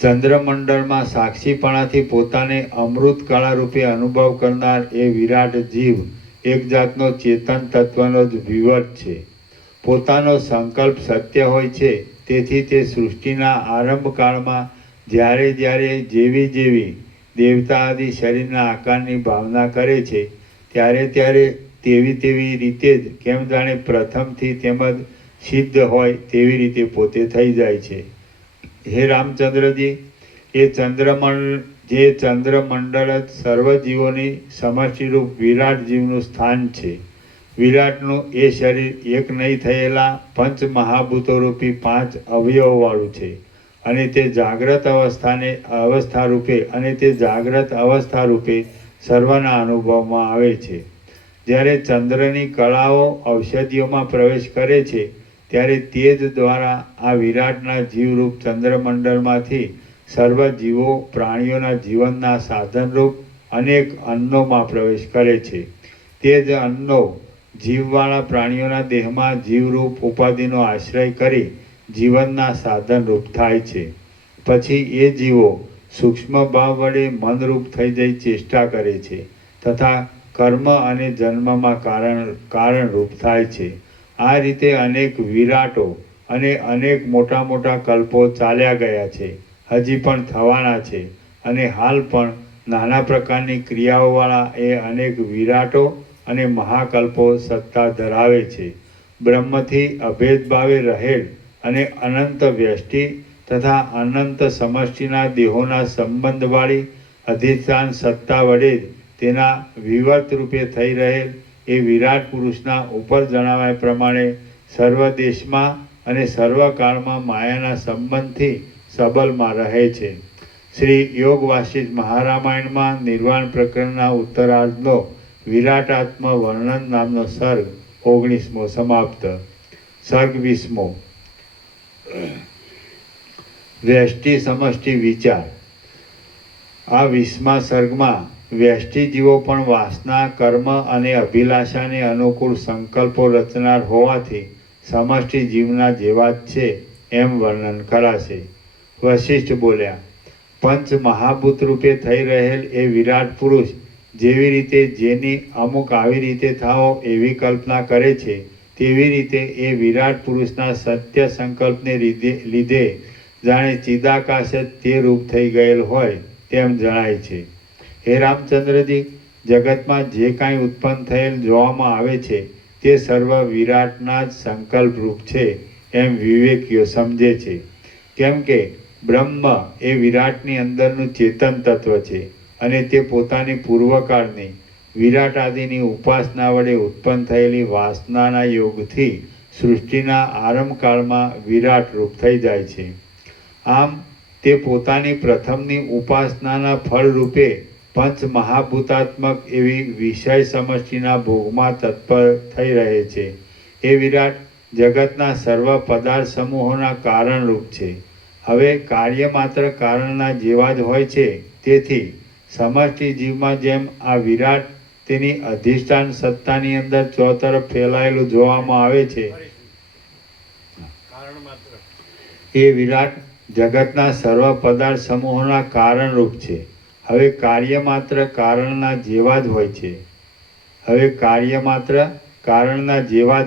ચંદ્રમંડળમાં સાક્ષીપણાથી પોતાને અમૃત કળા રૂપે અનુભવ કરનાર એ વિરાટ જીવ એક જાતનો ચેતન તત્વનો જ વિવર્ત છે. પોતાનો સંકલ્પ સત્ય હોય છે, તેથી તે સૃષ્ટિના આરંભ કાળમાં જ્યારે જેવી દેવતા આદિ શરીરના આકારની ભાવના કરે છે, ત્યારે તેવી રીતે જ કેમ જાણે પ્રથમથી તેમજ સિદ્ધ હોય તેવી રીતે પોતે થઈ જાય છે. હે રામચંદ્રજી, એ ચંદ્રમંડળ જ સર્વ જીવોની સમષ્ટિરૂપ વિરાટ જીવનું સ્થાન છે. વિરાટનું એ શરીર એક નહીં થયેલા પંચ મહાભૂતોરૂપી 5 અવયવવાળું છે અને તે જાગ્રત અવસ્થા રૂપે સર્વના અનુભવમાં આવે છે. જ્યારે ચંદ્રની કળાઓ ઔષધિઓમાં પ્રવેશ કરે છે, ત્યારે તે જ દ્વારા આ વિરાટના જીવરૂપ ચંદ્રમંડળમાંથી સર્વ જીવો પ્રાણીઓના જીવનના સાધનરૂપ અનેક અન્નોમાં પ્રવેશ કરે છે. તે જ અન્નો જીવવાળા પ્રાણીઓના દેહમાં જીવરૂપ ઉપાધિનો આશ્રય કરી જીવનના સાધનરૂપ થાય છે. પછી એ જીવો સૂક્ષ્મ ભાવ વડે મનરૂપ થઈ જઈ ચેષ્ટા કરે છે તથા કર્મ અને જન્મમાં કારણરૂપ થાય છે. આ રીતે અનેક વિરાટો અને અનેક મોટા કલ્પો ચાલ્યા ગયા છે, હજી પણ થવાના છે અને હાલ પણ નાના પ્રકારની ક્રિયાઓવાળા એ અનેક વિરાટો અને મહાકલ્પો સત્તા ધરાવે છે. બ્રહ્મથી અભેદ ભાવે રહેલ અને અનંત વ્યષ્ટિ તથા અનંત સમષ્ટિના દેહોના સંબંધવાળી અધિષ્ઠાન સત્તા વડે જ તેના વિવર્ત રૂપે થઈ રહેલ એ વિરાટ પુરુષના ઉપર જણાવ્યા પ્રમાણે સર્વ દેશમાં અને સર્વકાળમાં માયાના સંબંધથી સબલમાં રહે છે. શ્રી યોગ વાસિષ્ઠ મહારામાયણમાં નિર્વાણ પ્રકરણના ઉત્તરાર્ધનો વિરાટાત્મ વર્ણન નામનો સર્ગ 19મો સમાપ્ત. સર્ગ 20મો. વ્યષ્ટિ સમષ્ટિ વિચાર. આ 20મા સર્ગમાં વ્યષ્ટિ જીવો પણ વાસના, કર્મ અને અભિલાષાને અનુકૂળ સંકલ્પો રચનાર હોવાથી સમષ્ટિ જીવના જેવા જ છે એમ વર્ણન કરાશે. વશિષ્ઠ બોલ્યા, પંચ મહાભૂત રૂપે થઈ રહેલ એ વિરાટ પુરુષ જેવી રીતે જેની અમુક આવી રીતે થાઓ એવી કલ્પના કરે છે, તેવી રીતે એ વિરાટ પુરુષના સત્ય સંકલ્પને લીધે જાણે ચિદાકાશ જ તે રૂપ થઈ ગયેલ હોય તેમ જણાય છે. હે રામચંદ્રજી, જગતમાં જે કાંઈ ઉત્પન્ન થયેલ જોવામાં આવે છે તે સર્વ વિરાટના જ સંકલ્પ રૂપ છે એમ વિવેકીઓ સમજે છે. કેમ કે બ્રહ્મ એ વિરાટની અંદરનું ચેતન તત્વ છે અને તે પોતાની પૂર્વકાળની વિરાટ આદિની ઉપાસના વડે ઉત્પન્ન થયેલી વાસનાના યોગથી સૃષ્ટિના આરંભકાળમાં વિરાટ રૂપ થઈ જાય છે. આમ તે પોતાની પ્રથમની ઉપાસનાના ફળ રૂપે પંચ મહાભૂતાત્મક એવી વિષય સમષ્ટિના ભોગમાં તત્પર થઈ રહે છે. એ વિરાટ જગતના સર્વ પદાર્થ સમૂહોના કારણરૂપ છે. હવે કાર્ય માત્ર કારણના જેવા જ હોય છે, તેથી સમષ્ટિ જીવમાં જેમ આ વિરાટ તેની અધિષ્ઠાન સત્તાની અંદર ચોતરફ ફેલાયેલું જોવામાં આવે છે, કારણ માત્ર એ વિરાટ જગતના સર્વ પદાર્થ સમૂહોના કારણરૂપ છે. હવે કાર્ય માત્ર કારણના જેવા જ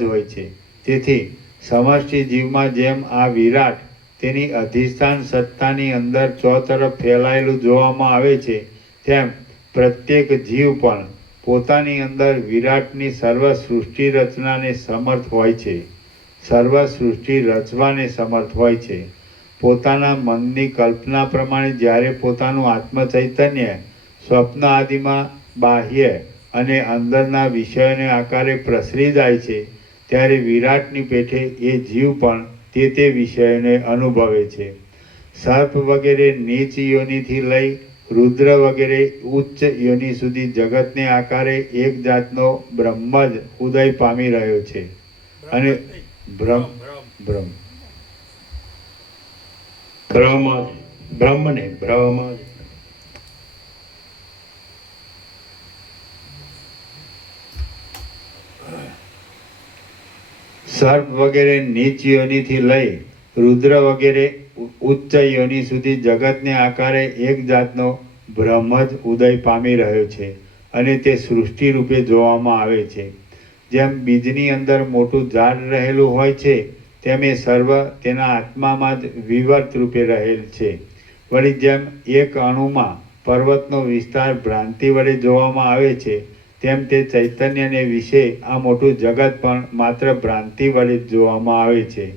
હોય છે. તેથી સમષ્ટિ જીવમાં જેમ આ વિરાટ તેની અધિષ્ઠાન સત્તાની અંદર ચોતરફ ફેલાયેલું જોવામાં આવે છે, તેમ પ્રત્યેક જીવ પણ પોતાની અંદર વિરાટની સર્વ સૃષ્ટિ રચવાને સમર્થ હોય છે. પોતાના મનની કલ્પના પ્રમાણે જ્યારે પોતાનું આત્મચૈતન્ય સ્વપ્ન આદિમાં બાહ્ય અને અંદરના વિષયોને આકારે પ્રસરી જાય છે, ત્યારે વિરાટની પેઠે એ જીવ પણ તે વિષયોને અનુભવે છે. સર્પ વગેરે નીચ યોનિથી લઈ રુદ્ર વગેરે ઉચ્ચ યોનિ સુધી જગતને આકારે એક જાતનો બ્રહ્મ જ ઉદય પામી રહ્યો છે. અને બ્રહ્મ સર્પ વગેરે નીચ યોનિથી લઈ રુદ્ર વગેરે ઉચ્ચ યોનિ સુધી જગતને આકારે એક જાતનો બ્રહ્મ જ ઉદય પામી રહ્યો છે અને તે સૃષ્ટિ રૂપે જોવામાં આવે છે. જેમ બીજની અંદર મોટું ઝાડ રહેલું હોય છે, તેમ એ સર્વ તેના આત્મામાં જ વિવર્ત રૂપે રહેલ છે. વળી જેમ એક અણુમાં પર્વતનો વિસ્તાર ભ્રાંતિ વડે જોવામાં આવે છે, તેમ તે ચૈતન્યને વિશે આ મોટું જગત પણ માત્ર ભ્રાંતિ વડે જ જોવામાં આવે છે.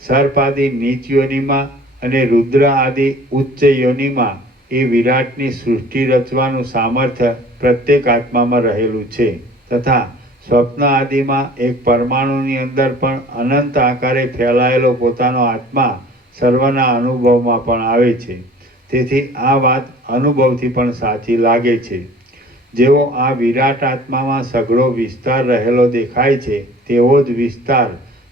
સર્પ આદિ નીચ યોનિમાં અને રુદ્ર આદિ ઉચ્ચ યોનિમાં એ વિરાટની સૃષ્ટિ રચવાનું સામર્થ્ય પ્રત્યેક આત્મામાં રહેલું છે, તથા સ્વપ્ન આદિમાં એક પરમાણુની અંદર પણ અનંત આકારે ફેલાયેલો પોતાનો આત્મા સર્વના અનુભવમાં પણ આવે છે. તેથી આ વાત અનુભવથી પણ સાચી લાગે છે. જેવો આ વિરાટ આત્મામાં સઘળો વિસ્તાર રહેલો દેખાય છે, તેવો જ વિસ્તાર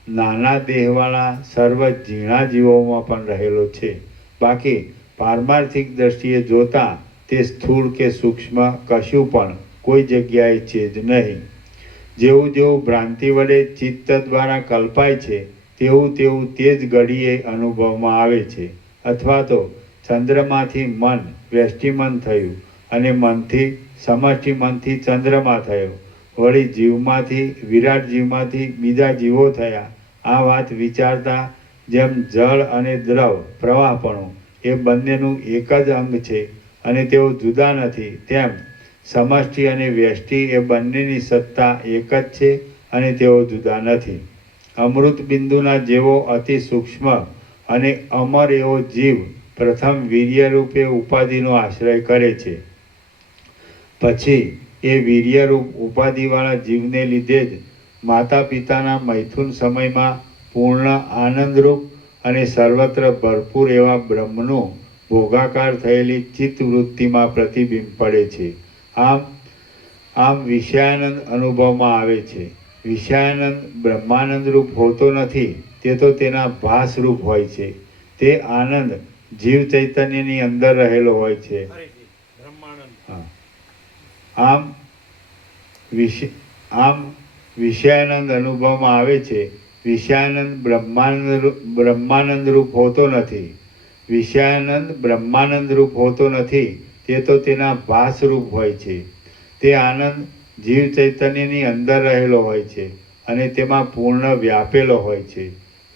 નાના દેહવાળા સર્વ ઝીણા જીવોમાં પણ રહેલો છે. બાકી પારમાર્થિક દ્રષ્ટિએ જોતા તે સ્થૂળ કે સૂક્ષ્મ કશું પણ કોઈ જગ્યાએ છે જ નહીં. જેવું ભ્રાંતિ વડે ચિત્ત દ્વારા કલ્પાય છે, તેવું તે જ ઘડીએ અનુભવમાં આવે છે. અથવા તો ચંદ્રમાંથી મન વ્યષ્ટિમન થયું અને મનથી સમષ્ટિ મનથી ચંદ્રમા થયો, વળી વિરાટ જીવમાંથી બીજા જીવો થયા. આ વાત વિચારતા જેમ જળ અને દ્રવ પ્રવાહપણું એ બંનેનું એક જ અંગ છે અને તેઓ જુદા નથી, તેમ સમષ્ટિ અને વ્યષ્ટિ એ બંનેની સત્તા એક જ છે અને તેઓ જુદા નથી. અમૃત બિંદુના જેવો અતિ સૂક્ષ્મ અને અમર એવો જીવ પ્રથમ વીર્ય રૂપે ઉપાધિનો આશ્રય કરે છે. પછી એ વીર્યરૂપ ઉપાધિવાળા જીવને લીધે જ માતા પિતાના મૈથુન સમયમાં પૂર્ણ આનંદરૂપ અને સર્વત્ર ભરપૂર એવા બ્રહ્મનું ભોગાકાર થયેલી ચિત્તવૃત્તિમાં પ્રતિબિંબ પડે છે. આમ વિષયાનંદ અનુભવમાં આવે છે. વિષયાનંદ બ્રહ્માનંદ રૂપ હોતો નથી, તે તો તેના ભાસરૂપ હોય છે. તે આનંદ જીવ ચૈતન્યની અંદર રહેલો હોય છે. આમ વિષયાનંદ અનુભવમાં આવે છે. વિષયાનંદ બ્રહ્માનંદ રૂપ હોતો નથી. વિષયાનંદ બ્રહ્માનંદ રૂપ હોતો નથી, તે તો તેના ભાસરૂપ હોય છે. તે આનંદ જીવ ચૈતન્યની અંદર રહેલો હોય છે અને તેમાં પૂર્ણ વ્યાપેલો હોય છે.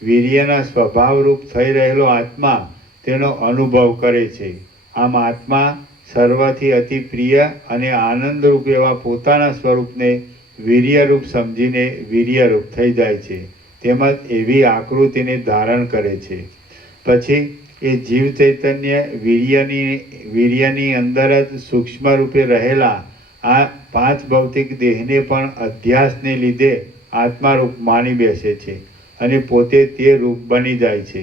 વીર્યના સ્વભાવરૂપ થઈ રહેલો આત્મા તેનો અનુભવ કરે છે. આમ આત્મા સર્વથી અતિ પ્રિય અને આનંદરૂપ એવા પોતાના સ્વરૂપને વીર્યરૂપ સમજીને વીર્યરૂપ થઈ જાય છે, તેમજ એવી આકૃતિને ધારણ કરે છે. પછી એ જીવ ચૈતન્ય વીર્યની અંદર જ સૂક્ષ્મ રૂપે રહેલા આ પાંચ ભૌતિક દેહને પણ અધ્યાસને લીધે આત્મારૂપ માની બેસે છે અને પોતે તે રૂપ બની જાય છે.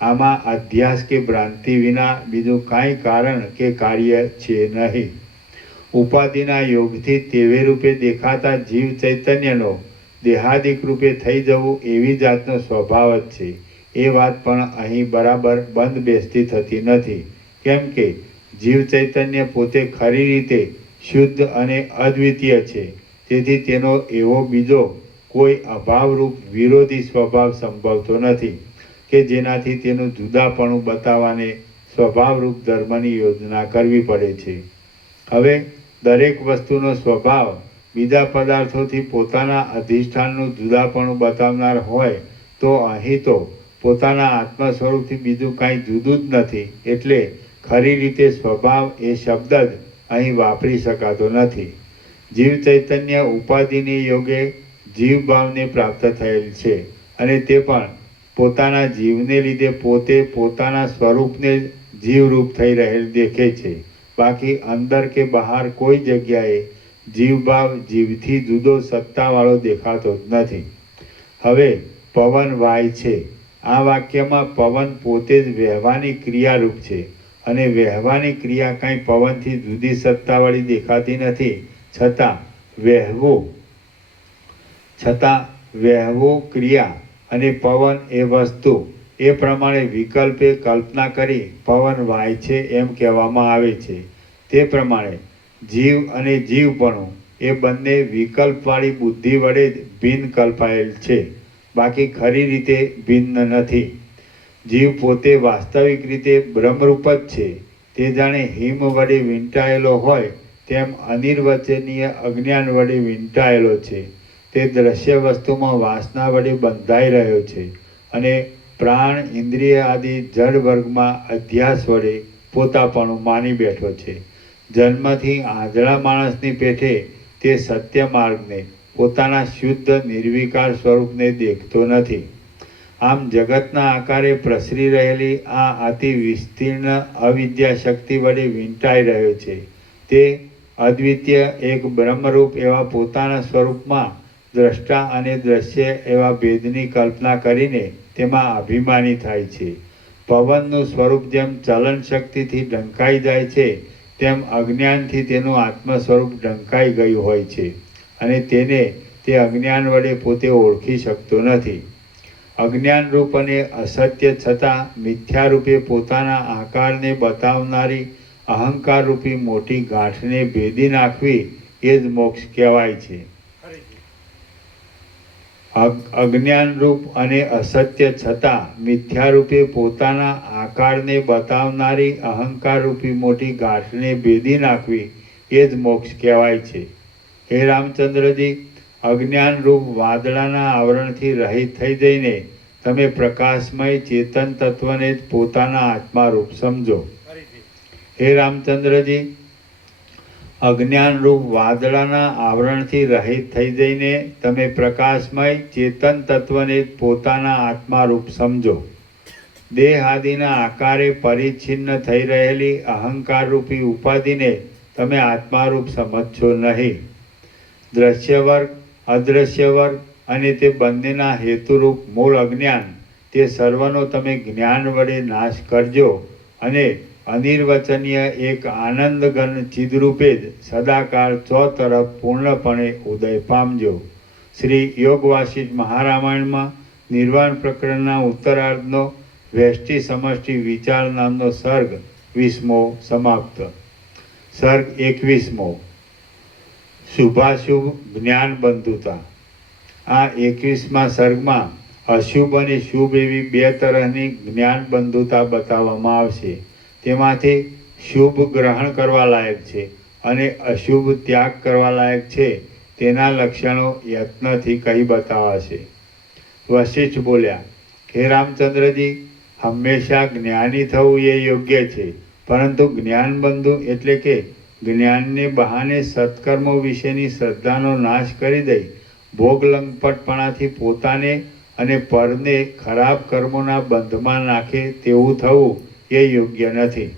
આમાં અધ્યાસ કે ભ્રાંતિ વિના બીજું કાંઈ કારણ કે કાર્ય છે નહીં. ઉપાધિના યોગથી તેવે રૂપે દેખાતા જીવ ચૈતન્યનો દેહાદિક રૂપે થઈ જવું એવી જાતનો સ્વભાવ જ છે. એ વાત પણ અહીં બરાબર બંધ બેસતી થતી નથી. કેમ કે જીવ ચૈતન્ય પોતે ખરી રીતે શુદ્ધ અને અદ્વિતીય છે. તેથી તેનો એવો બીજો કોઈ અભાવરૂપ વિરોધી સ્વભાવ સંભવતો નથી. કે જેનાથી તેનું જુદાપણું બતાવવાને સ્વભાવરૂપ ધર્મની યોજના કરવી પડે છે. હવે દરેક વસ્તુનો સ્વભાવ બીજા પદાર્થોથી પોતાના અધિષ્ઠાનનું જુદાપણું બતાવનાર હોય તો અહીં તો પોતાના આત્મ સ્વરૂપથી બીજું કાંઈ જુદું જ નથી. એટલે ખરી રીતે સ્વભાવ એ શબ્દ જ અહીં વાપરી શકાતો નથી. જીવ ચૈતન્ય ઉપાધિની યોગે જીવ ભાવને પ્રાપ્ત થયેલ છે અને તે પણ પોતાના જીવને લીધે પોતે પોતાના સ્વરૂપને જીવરૂપ થઈ રહેલ દેખે છે. બાકી અંદર કે બહાર કોઈ જગ્યાએ જીવભાવ જીવથી જુદો સત્તાવાળો દેખાતો જ નથી. હવે પવન વાય છે. આ વાક્યમાં પવન પોતે જ વહેવાની ક્રિયારૂપ છે અને વહેવાની ક્રિયા કાંઈ પવનથી જુદી સત્તાવાળી દેખાતી નથી. છતાં વહેવું ક્રિયા અને પવન એ વસ્તુ એ પ્રમાણે વિકલ્પે કલ્પના કરી પવન વાય છે એમ કહેવામાં આવે છે. તે પ્રમાણે જીવ અને જીવપણું એ બંને વિકલ્પવાળી બુદ્ધિ વડે જ ભિન્ન કલ્પાયેલ છે. બાકી ખરી રીતે ભિન્ન નથી. જીવ પોતે વાસ્તવિક રીતે બ્રહ્મરૂપ જ છે. તે જાણે હિમ વડે વીંટાયેલો હોય તેમ અનિર્વચનીય અજ્ઞાન વડે વીંટાયેલો છે. તે દ્રશ્ય વસ્તુમાં વાસના વડે બંધાઈ રહ્યો છે અને પ્રાણ ઇન્દ્રિય આદિ જડ વર્ગમાં અધ્યાસ વડે પોતાપણું માની બેઠો છે. જન્મથી આંધળા માણસની પેઠે તે સત્ય માર્ગને પોતાના શુદ્ધ નિર્વિકાર સ્વરૂપને દેખતો નથી. આમ જગતના આકારે પ્રસરી રહેલી આ અતિ વિસ્તીર્ણ અવિદ્યા શક્તિ વડે વીંટાઈ રહ્યો છે. તે અદ્વિતીય એક બ્રહ્મરૂપ એવા પોતાના સ્વરૂપમાં દ્રષ્ટા અને દ્રશ્ય એવા ભેદની કલ્પના કરીને તેમાં અભિમાની થાય છે. પવનનું સ્વરૂપ જેમ ચલન શક્તિથી ઢંકાઈ જાય છે તેમ અજ્ઞાનથી તેનું આત્મ સ્વરૂપ ઢંકાઈ ગયું હોય છે અને તેને તે અજ્ઞાન વડે પોતે ઓળખી શકતો નથી. અજ્ઞાનરૂપ અને અસત્ય છતાં મિથ્યારૂપે પોતાના આકારને બતાવનારી અહંકારરૂપી મોટી ગાંઠને ભેદી નાખવી એ જ મોક્ષ કહેવાય છે. અજ્ઞાનરૂપ અને અસત્ય છતાં મિથ્યારૂપે પોતાના આકારને બતાવનારી અહંકારરૂપી મોટી ગાંઠને ભેદી નાખવી એ જ મોક્ષ કહેવાય છે. હે રામચંદ્રજી, અજ્ઞાનરૂપ વાદળાના આવરણથી રહિત થઈ જઈને તમે પ્રકાશમય ચેતન તત્વને જ પોતાના આત્મારૂપ સમજો. હે રામચંદ્રજી, અજ્ઞાનરૂપ વાદળાના આવરણથી રહિત થઈ જઈને તમે પ્રકાશમય ચેતન તત્વને જ પોતાના આત્મારૂપ સમજો. દેહ આદિના આકારે પરિચ્છિન્ન થઈ રહેલી અહંકારરૂપી ઉપાધિને તમે આત્મારૂપ સમજશો નહીં. દ્રશ્ય વર્ગ, અદ્રશ્ય વર્ગ અને તે બંનેના હેતુરૂપ મૂળ અજ્ઞાન તે સર્વનો તમે જ્ઞાન વડે નાશ કરજો અને અનિર્વચનીય એક આનંદઘન ચિદરૂપે જ સદાકાળ ચોતરફ પૂર્ણપણે ઉદય પામજો. શ્રી યોગ વાસિષ્ઠ મહારામાયણમાં નિર્વાણ પ્રકરણના ઉત્તરાર્ધનો વ્યષ્ટિ સમષ્ટિ વિચાર નામનો સર્ગ 20મો સમાપ્ત. સર્ગ 21મો શુભાશુભ જ્ઞાન બંધુતા. આ 21મા સર્ગમાં અશુભ અને શુભ એવી બે તરહની જ્ઞાન બંધુતા બતાવવામાં આવશે. તેમાંથી શુભ ગ્રહણ કરવા લાયક છે અને અશુભ ત્યાગ કરવા લાયક છે તેના લક્ષણો યત્નથી કહી બતાવાશે. વશિષ્ઠ બોલ્યા, હે રામચંદ્રજી, હંમેશા જ્ઞાની થવું એ યોગ્ય છે, પરંતુ જ્ઞાનબંધુ એટલે કે જ્ઞાનને બહાને સત્કર્મો વિશેની શ્રદ્ધાનો નાશ કરી દઈ ભોગલંપટપણાથી પોતાને અને પરને ખરાબ કર્મોના બંધમાં નાખે તેવું થવું એ યોગ્ય નથી.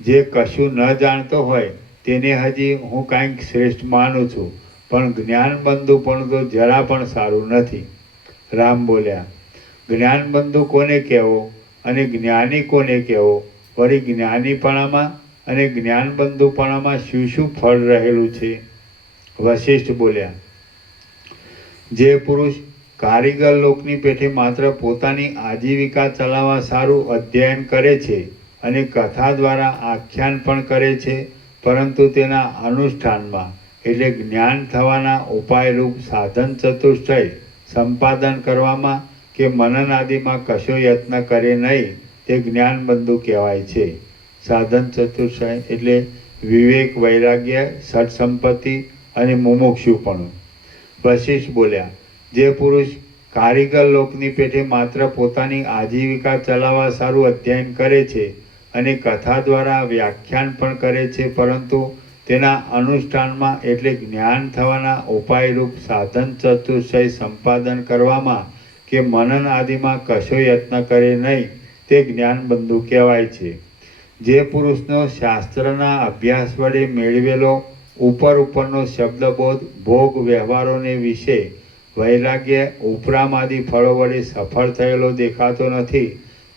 જે કશું ન જાણતો હોય તેને હજી હું કાંઈક શ્રેષ્ઠ માનું છું, પણ જ્ઞાનબંધુ પણ તો જરા પણ સારું નથી. રામ બોલ્યા, જ્ઞાનબંધુ કોને કહેવો અને જ્ઞાની કોને કહેવો? વળી જ્ઞાનીપણામાં અને જ્ઞાનબંધુપણામાં શું શું ફળ રહેલું છે? વશિષ્ઠ બોલ્યા, જે પુરુષ કારીગર લોકની પેઠે માત્ર પોતાની આજીવિકા ચલાવવા સારું અધ્યયન કરે છે અને કથા દ્વારા આખ્યાન પણ કરે છે, પરંતુ તેના અનુષ્ઠાનમાં એટલે જ્ઞાન થવાના ઉપાયરૂપ સાધન ચતુષ્ટય સંપાદન કરવામાં કે મનન આદિમાં કશો યત્ન કરે નહીં તે જ્ઞાનબંધુ કહેવાય છે. સાધન ચતુષ્ટય એટલે વિવેક, વૈરાગ્ય, સત્સંપત્તિ અને મુમુક્ષુપણું. વશિષ્ઠ બોલ્યા, જે પુરુષ કારીગર લોકની પેઠે માત્ર પોતાની આજીવિકા ચલાવવા સારું અધ્યયન કરે છે અને કથા દ્વારા વ્યાખ્યાન પણ કરે છે, પરંતુ તેના અનુષ્ઠાનમાં એટલે જ્ઞાન થવાના ઉપાયરૂપ સાધન ચતુષ્ટય સંપાદન કરવામાં કે મનન આદિમાં કશો યત્ન કરે નહીં તે જ્ઞાનબંધુ કહેવાય છે. જે પુરુષનો શાસ્ત્રના અભ્યાસ વડે મેળવેલો ઉપરનો શબ્દબોધ ભોગ વ્યવહારોને વિશે વૈરાગ્ય ઉપરામાદિ ફળો વડે સફળ થયેલો દેખાતો નથી,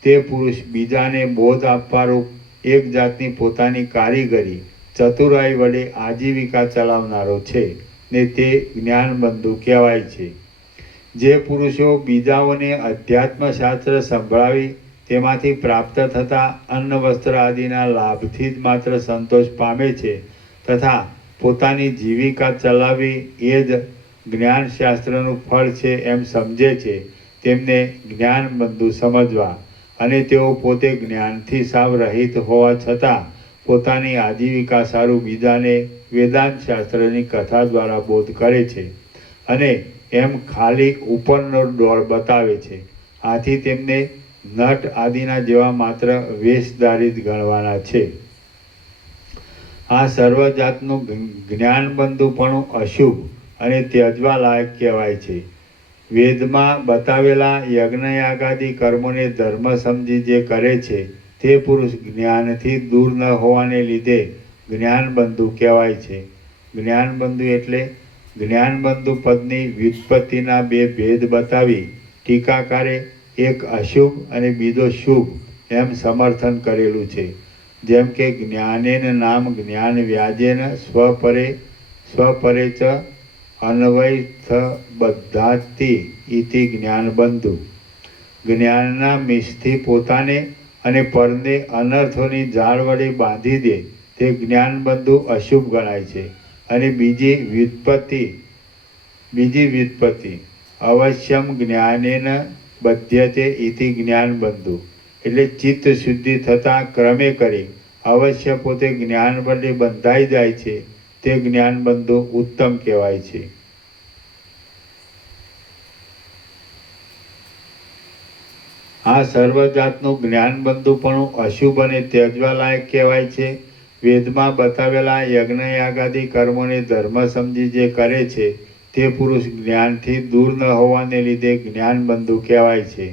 તે પુરુષ બીજાને બોધ આપવારૂપ એક જાતની પોતાની કારીગરી ચતુરાઈ વડે આજીવિકા ચલાવનારો છે ને તે જ્ઞાનબંધુ કહેવાય છે. જે પુરુષો બીજાઓને અધ્યાત્મશાસ્ત્ર સંભળાવી તેમાંથી પ્રાપ્ત થતા અન્ન વસ્ત્ર આદિના લાભથી જ માત્ર સંતોષ પામે છે તથા પોતાની જીવિકા ચલાવવી એ જ જ્ઞાનશાસ્ત્રનું ફળ છે એમ સમજે છે, તેમને જ્ઞાનબંધુ સમજવા. અને તેઓ પોતે જ્ઞાનથી સાવ રહિત હોવા છતાં પોતાની આજીવિકા સારું બીજાને વેદાંત શાસ્ત્રની કથા દ્વારા બોધ કરે છે અને એમ ખાલી ઉપરનો ડોળ બતાવે છે. આથી તેમને નટ આદિના જેવા માત્ર વેશધારી જ ગણવાના છે. આ સર્વ જાતનું જ્ઞાનબંધુપણું અશુભ અને ત્યજવા લાયક કહેવાય છે. વેદમાં બતાવેલા યજ્ઞયાગાદી કર્મોને ધર્મ સમજી જે કરે છે તે પુરુષ જ્ઞાનથી દૂર ન હોવાને લીધે જ્ઞાનબંધુ કહેવાય છે. જ્ઞાનબંધુ એટલે જ્ઞાનબંધુ પદની વ્યુત્પત્તિના બે ભેદ બતાવી ટીકાકારે એક અશુભ અને બીજો શુભ એમ સમર્થન કરેલું છે. જેમ કે જ્ઞાનેન નામ જ્ઞાન વ્યાજેન સ્વપરે ચ અન્વયથ બદ્ધાતી ઇતિ જ્ઞાનબંધુ. જ્ઞાનના મિશથી પોતાને અને પરને અનર્થોની જાળ વડે બાંધી દે તે જ્ઞાનબંધુ અશુભ ગણાય છે. અને બીજી વ્યુત્પત્તિ અવશ્યમ જ્ઞાનેન બધ્યતે ઇતિ જ્ઞાનબંધુ એટલે ચિત્ત શુદ્ધિ થતાં ક્રમે કરી અવશ્ય પોતે જ્ઞાન વડે બંધાઈ જાય છે તે જ્ઞાનબંધુ ઉત્તમ કહેવાય છે. આ સર્વ જાતનું જ્ઞાનબંધુપણું અશુભ અને ત્યજવા લાયક કહેવાય છે. વેદમાં બતાવેલા યજ્ઞયાગાદી કર્મોને ધર્મ સમજી જે કરે છે તે પુરુષ જ્ઞાનથી દૂર ન હોવાને લીધે જ્ઞાનબંધુ કહેવાય છે.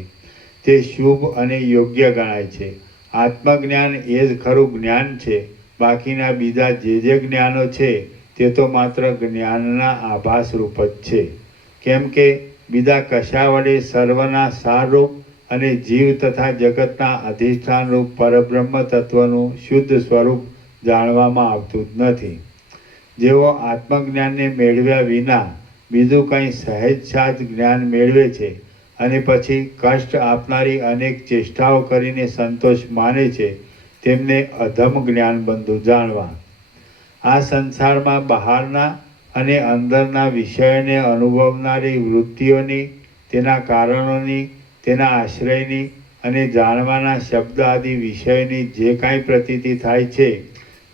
તે શુભ અને યોગ્ય ગણાય છે. આત્મજ્ઞાન એ જ ખરું જ્ઞાન છે. બાકીના બીજા જે જ્ઞાનો છે તે તો માત્ર જ્ઞાનના આભાસ રૂપ જ છે. કેમ કે બીજા કશા વડે સર્વના સારરૂપ અને જીવ તથા જગતના અધિષ્ઠાન રૂપ પરબ્રહ્મ તત્વનું શુદ્ધ સ્વરૂપ જાણવામાં આવતું જ નથી. જેઓ આત્મજ્ઞાનને મેળવ્યા વિના બીજું કંઈ સહેજ જ્ઞાન મેળવે છે અને પછી કષ્ટ આપનારી અનેક ચેષ્ટાઓ કરીને સંતોષ માને છે તેમને અધમ જ્ઞાનબંધુ જાણવા. આ સંસારમાં બહારના અને અંદરના વિષયોને અનુભવનારી વૃત્તિઓની, તેના કારણોની, તેના આશ્રયની અને જાણવાના શબ્દ આદિ વિષયોની જે કાંઈ પ્રતીતિ થાય છે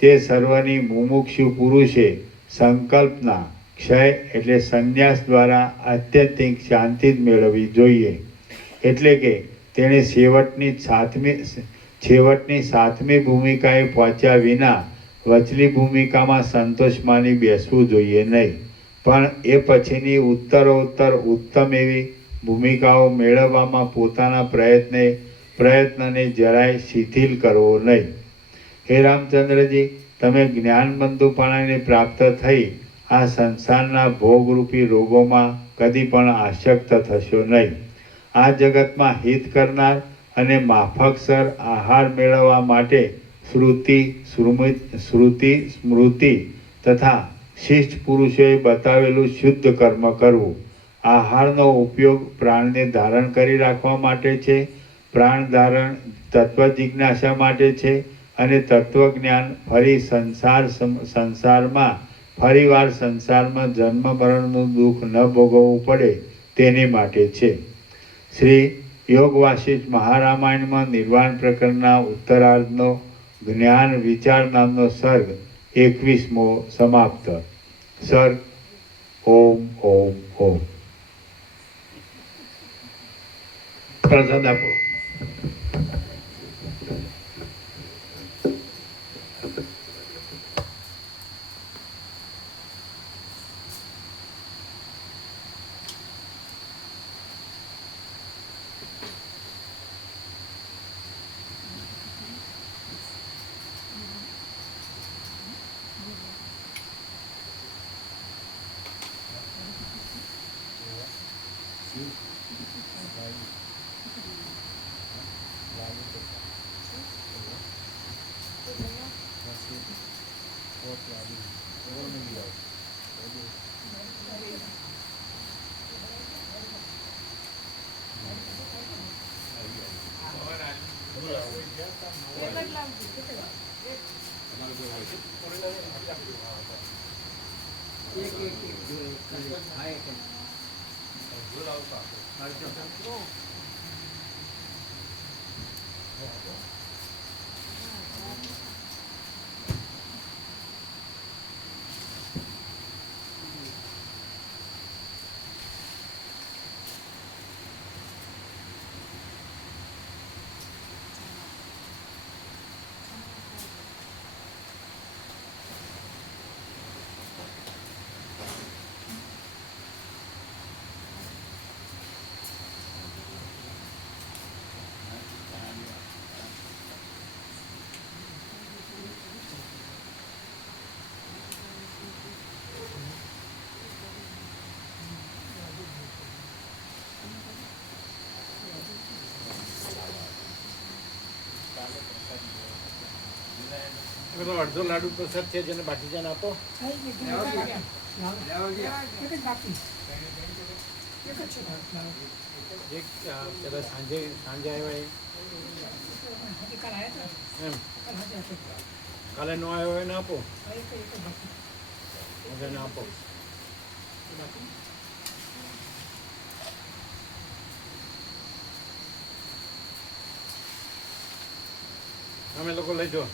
તે સર્વની મુમુક્ષુ પુરુષે સંકલ્પના ક્ષય એટલે સંન્યાસ દ્વારા આત્યંતિક શાંતિ જ મેળવવી જોઈએ. એટલે કે તેણે છેવટની સાતમી ભૂમિકાએ પહોંચ્યા વિના વચલી ભૂમિકામાં સંતોષ માની બેસવું જોઈએ નહીં, પણ એ પછીની ઉત્તરોત્તર ઉત્તમ એવી ભૂમિકાઓ મેળવવામાં પોતાના પ્રયત્નને જરાય શિથિલ કરવો નહીં. હે રામચંદ્રજી, તમે જ્ઞાનબંધુપણાને પ્રાપ્ત થઈ આ સંસારના ભોગરૂપી રોગોમાં કદી પણ આસક્ત થશો નહીં. આ જગતમાં હિત કરનાર અને માફકસર આહાર મેળવવા માટે શ્રુતિ, સ્મૃતિ તથા શિષ્ટ પુરુષોએ બતાવેલું શુદ્ધ કર્મ કરવું. આહારનો ઉપયોગ પ્રાણને ધારણ કરી રાખવા માટે છે. પ્રાણ ધારણ તત્વ જિજ્ઞાસા માટે છે અને તત્વજ્ઞાન ફરીવાર સંસારમાં જન્મ મરણનું દુઃખ ન ભોગવવું પડે તેને માટે છે. શ્રી યોગ વાસિષ્ઠ મહારામાયણમાં નિર્વાણ પ્રકરણના ઉત્તરાર્ધનો જ્ઞાન વિચાર નામનો સર્ગ 21મો સમાપ્ત. સર્ગ ઓમ ઓમ ઓમ. પ્રસાદ આપો. પેલો અડધો લાડુ પ્રસાદ છે જેને બાકીજાને આપો. જે પેલા સાંજે આવ્યા એમ કાલે નો આવ્યો હોય એને આપો. એને આપો. તમે લોકો લેજો.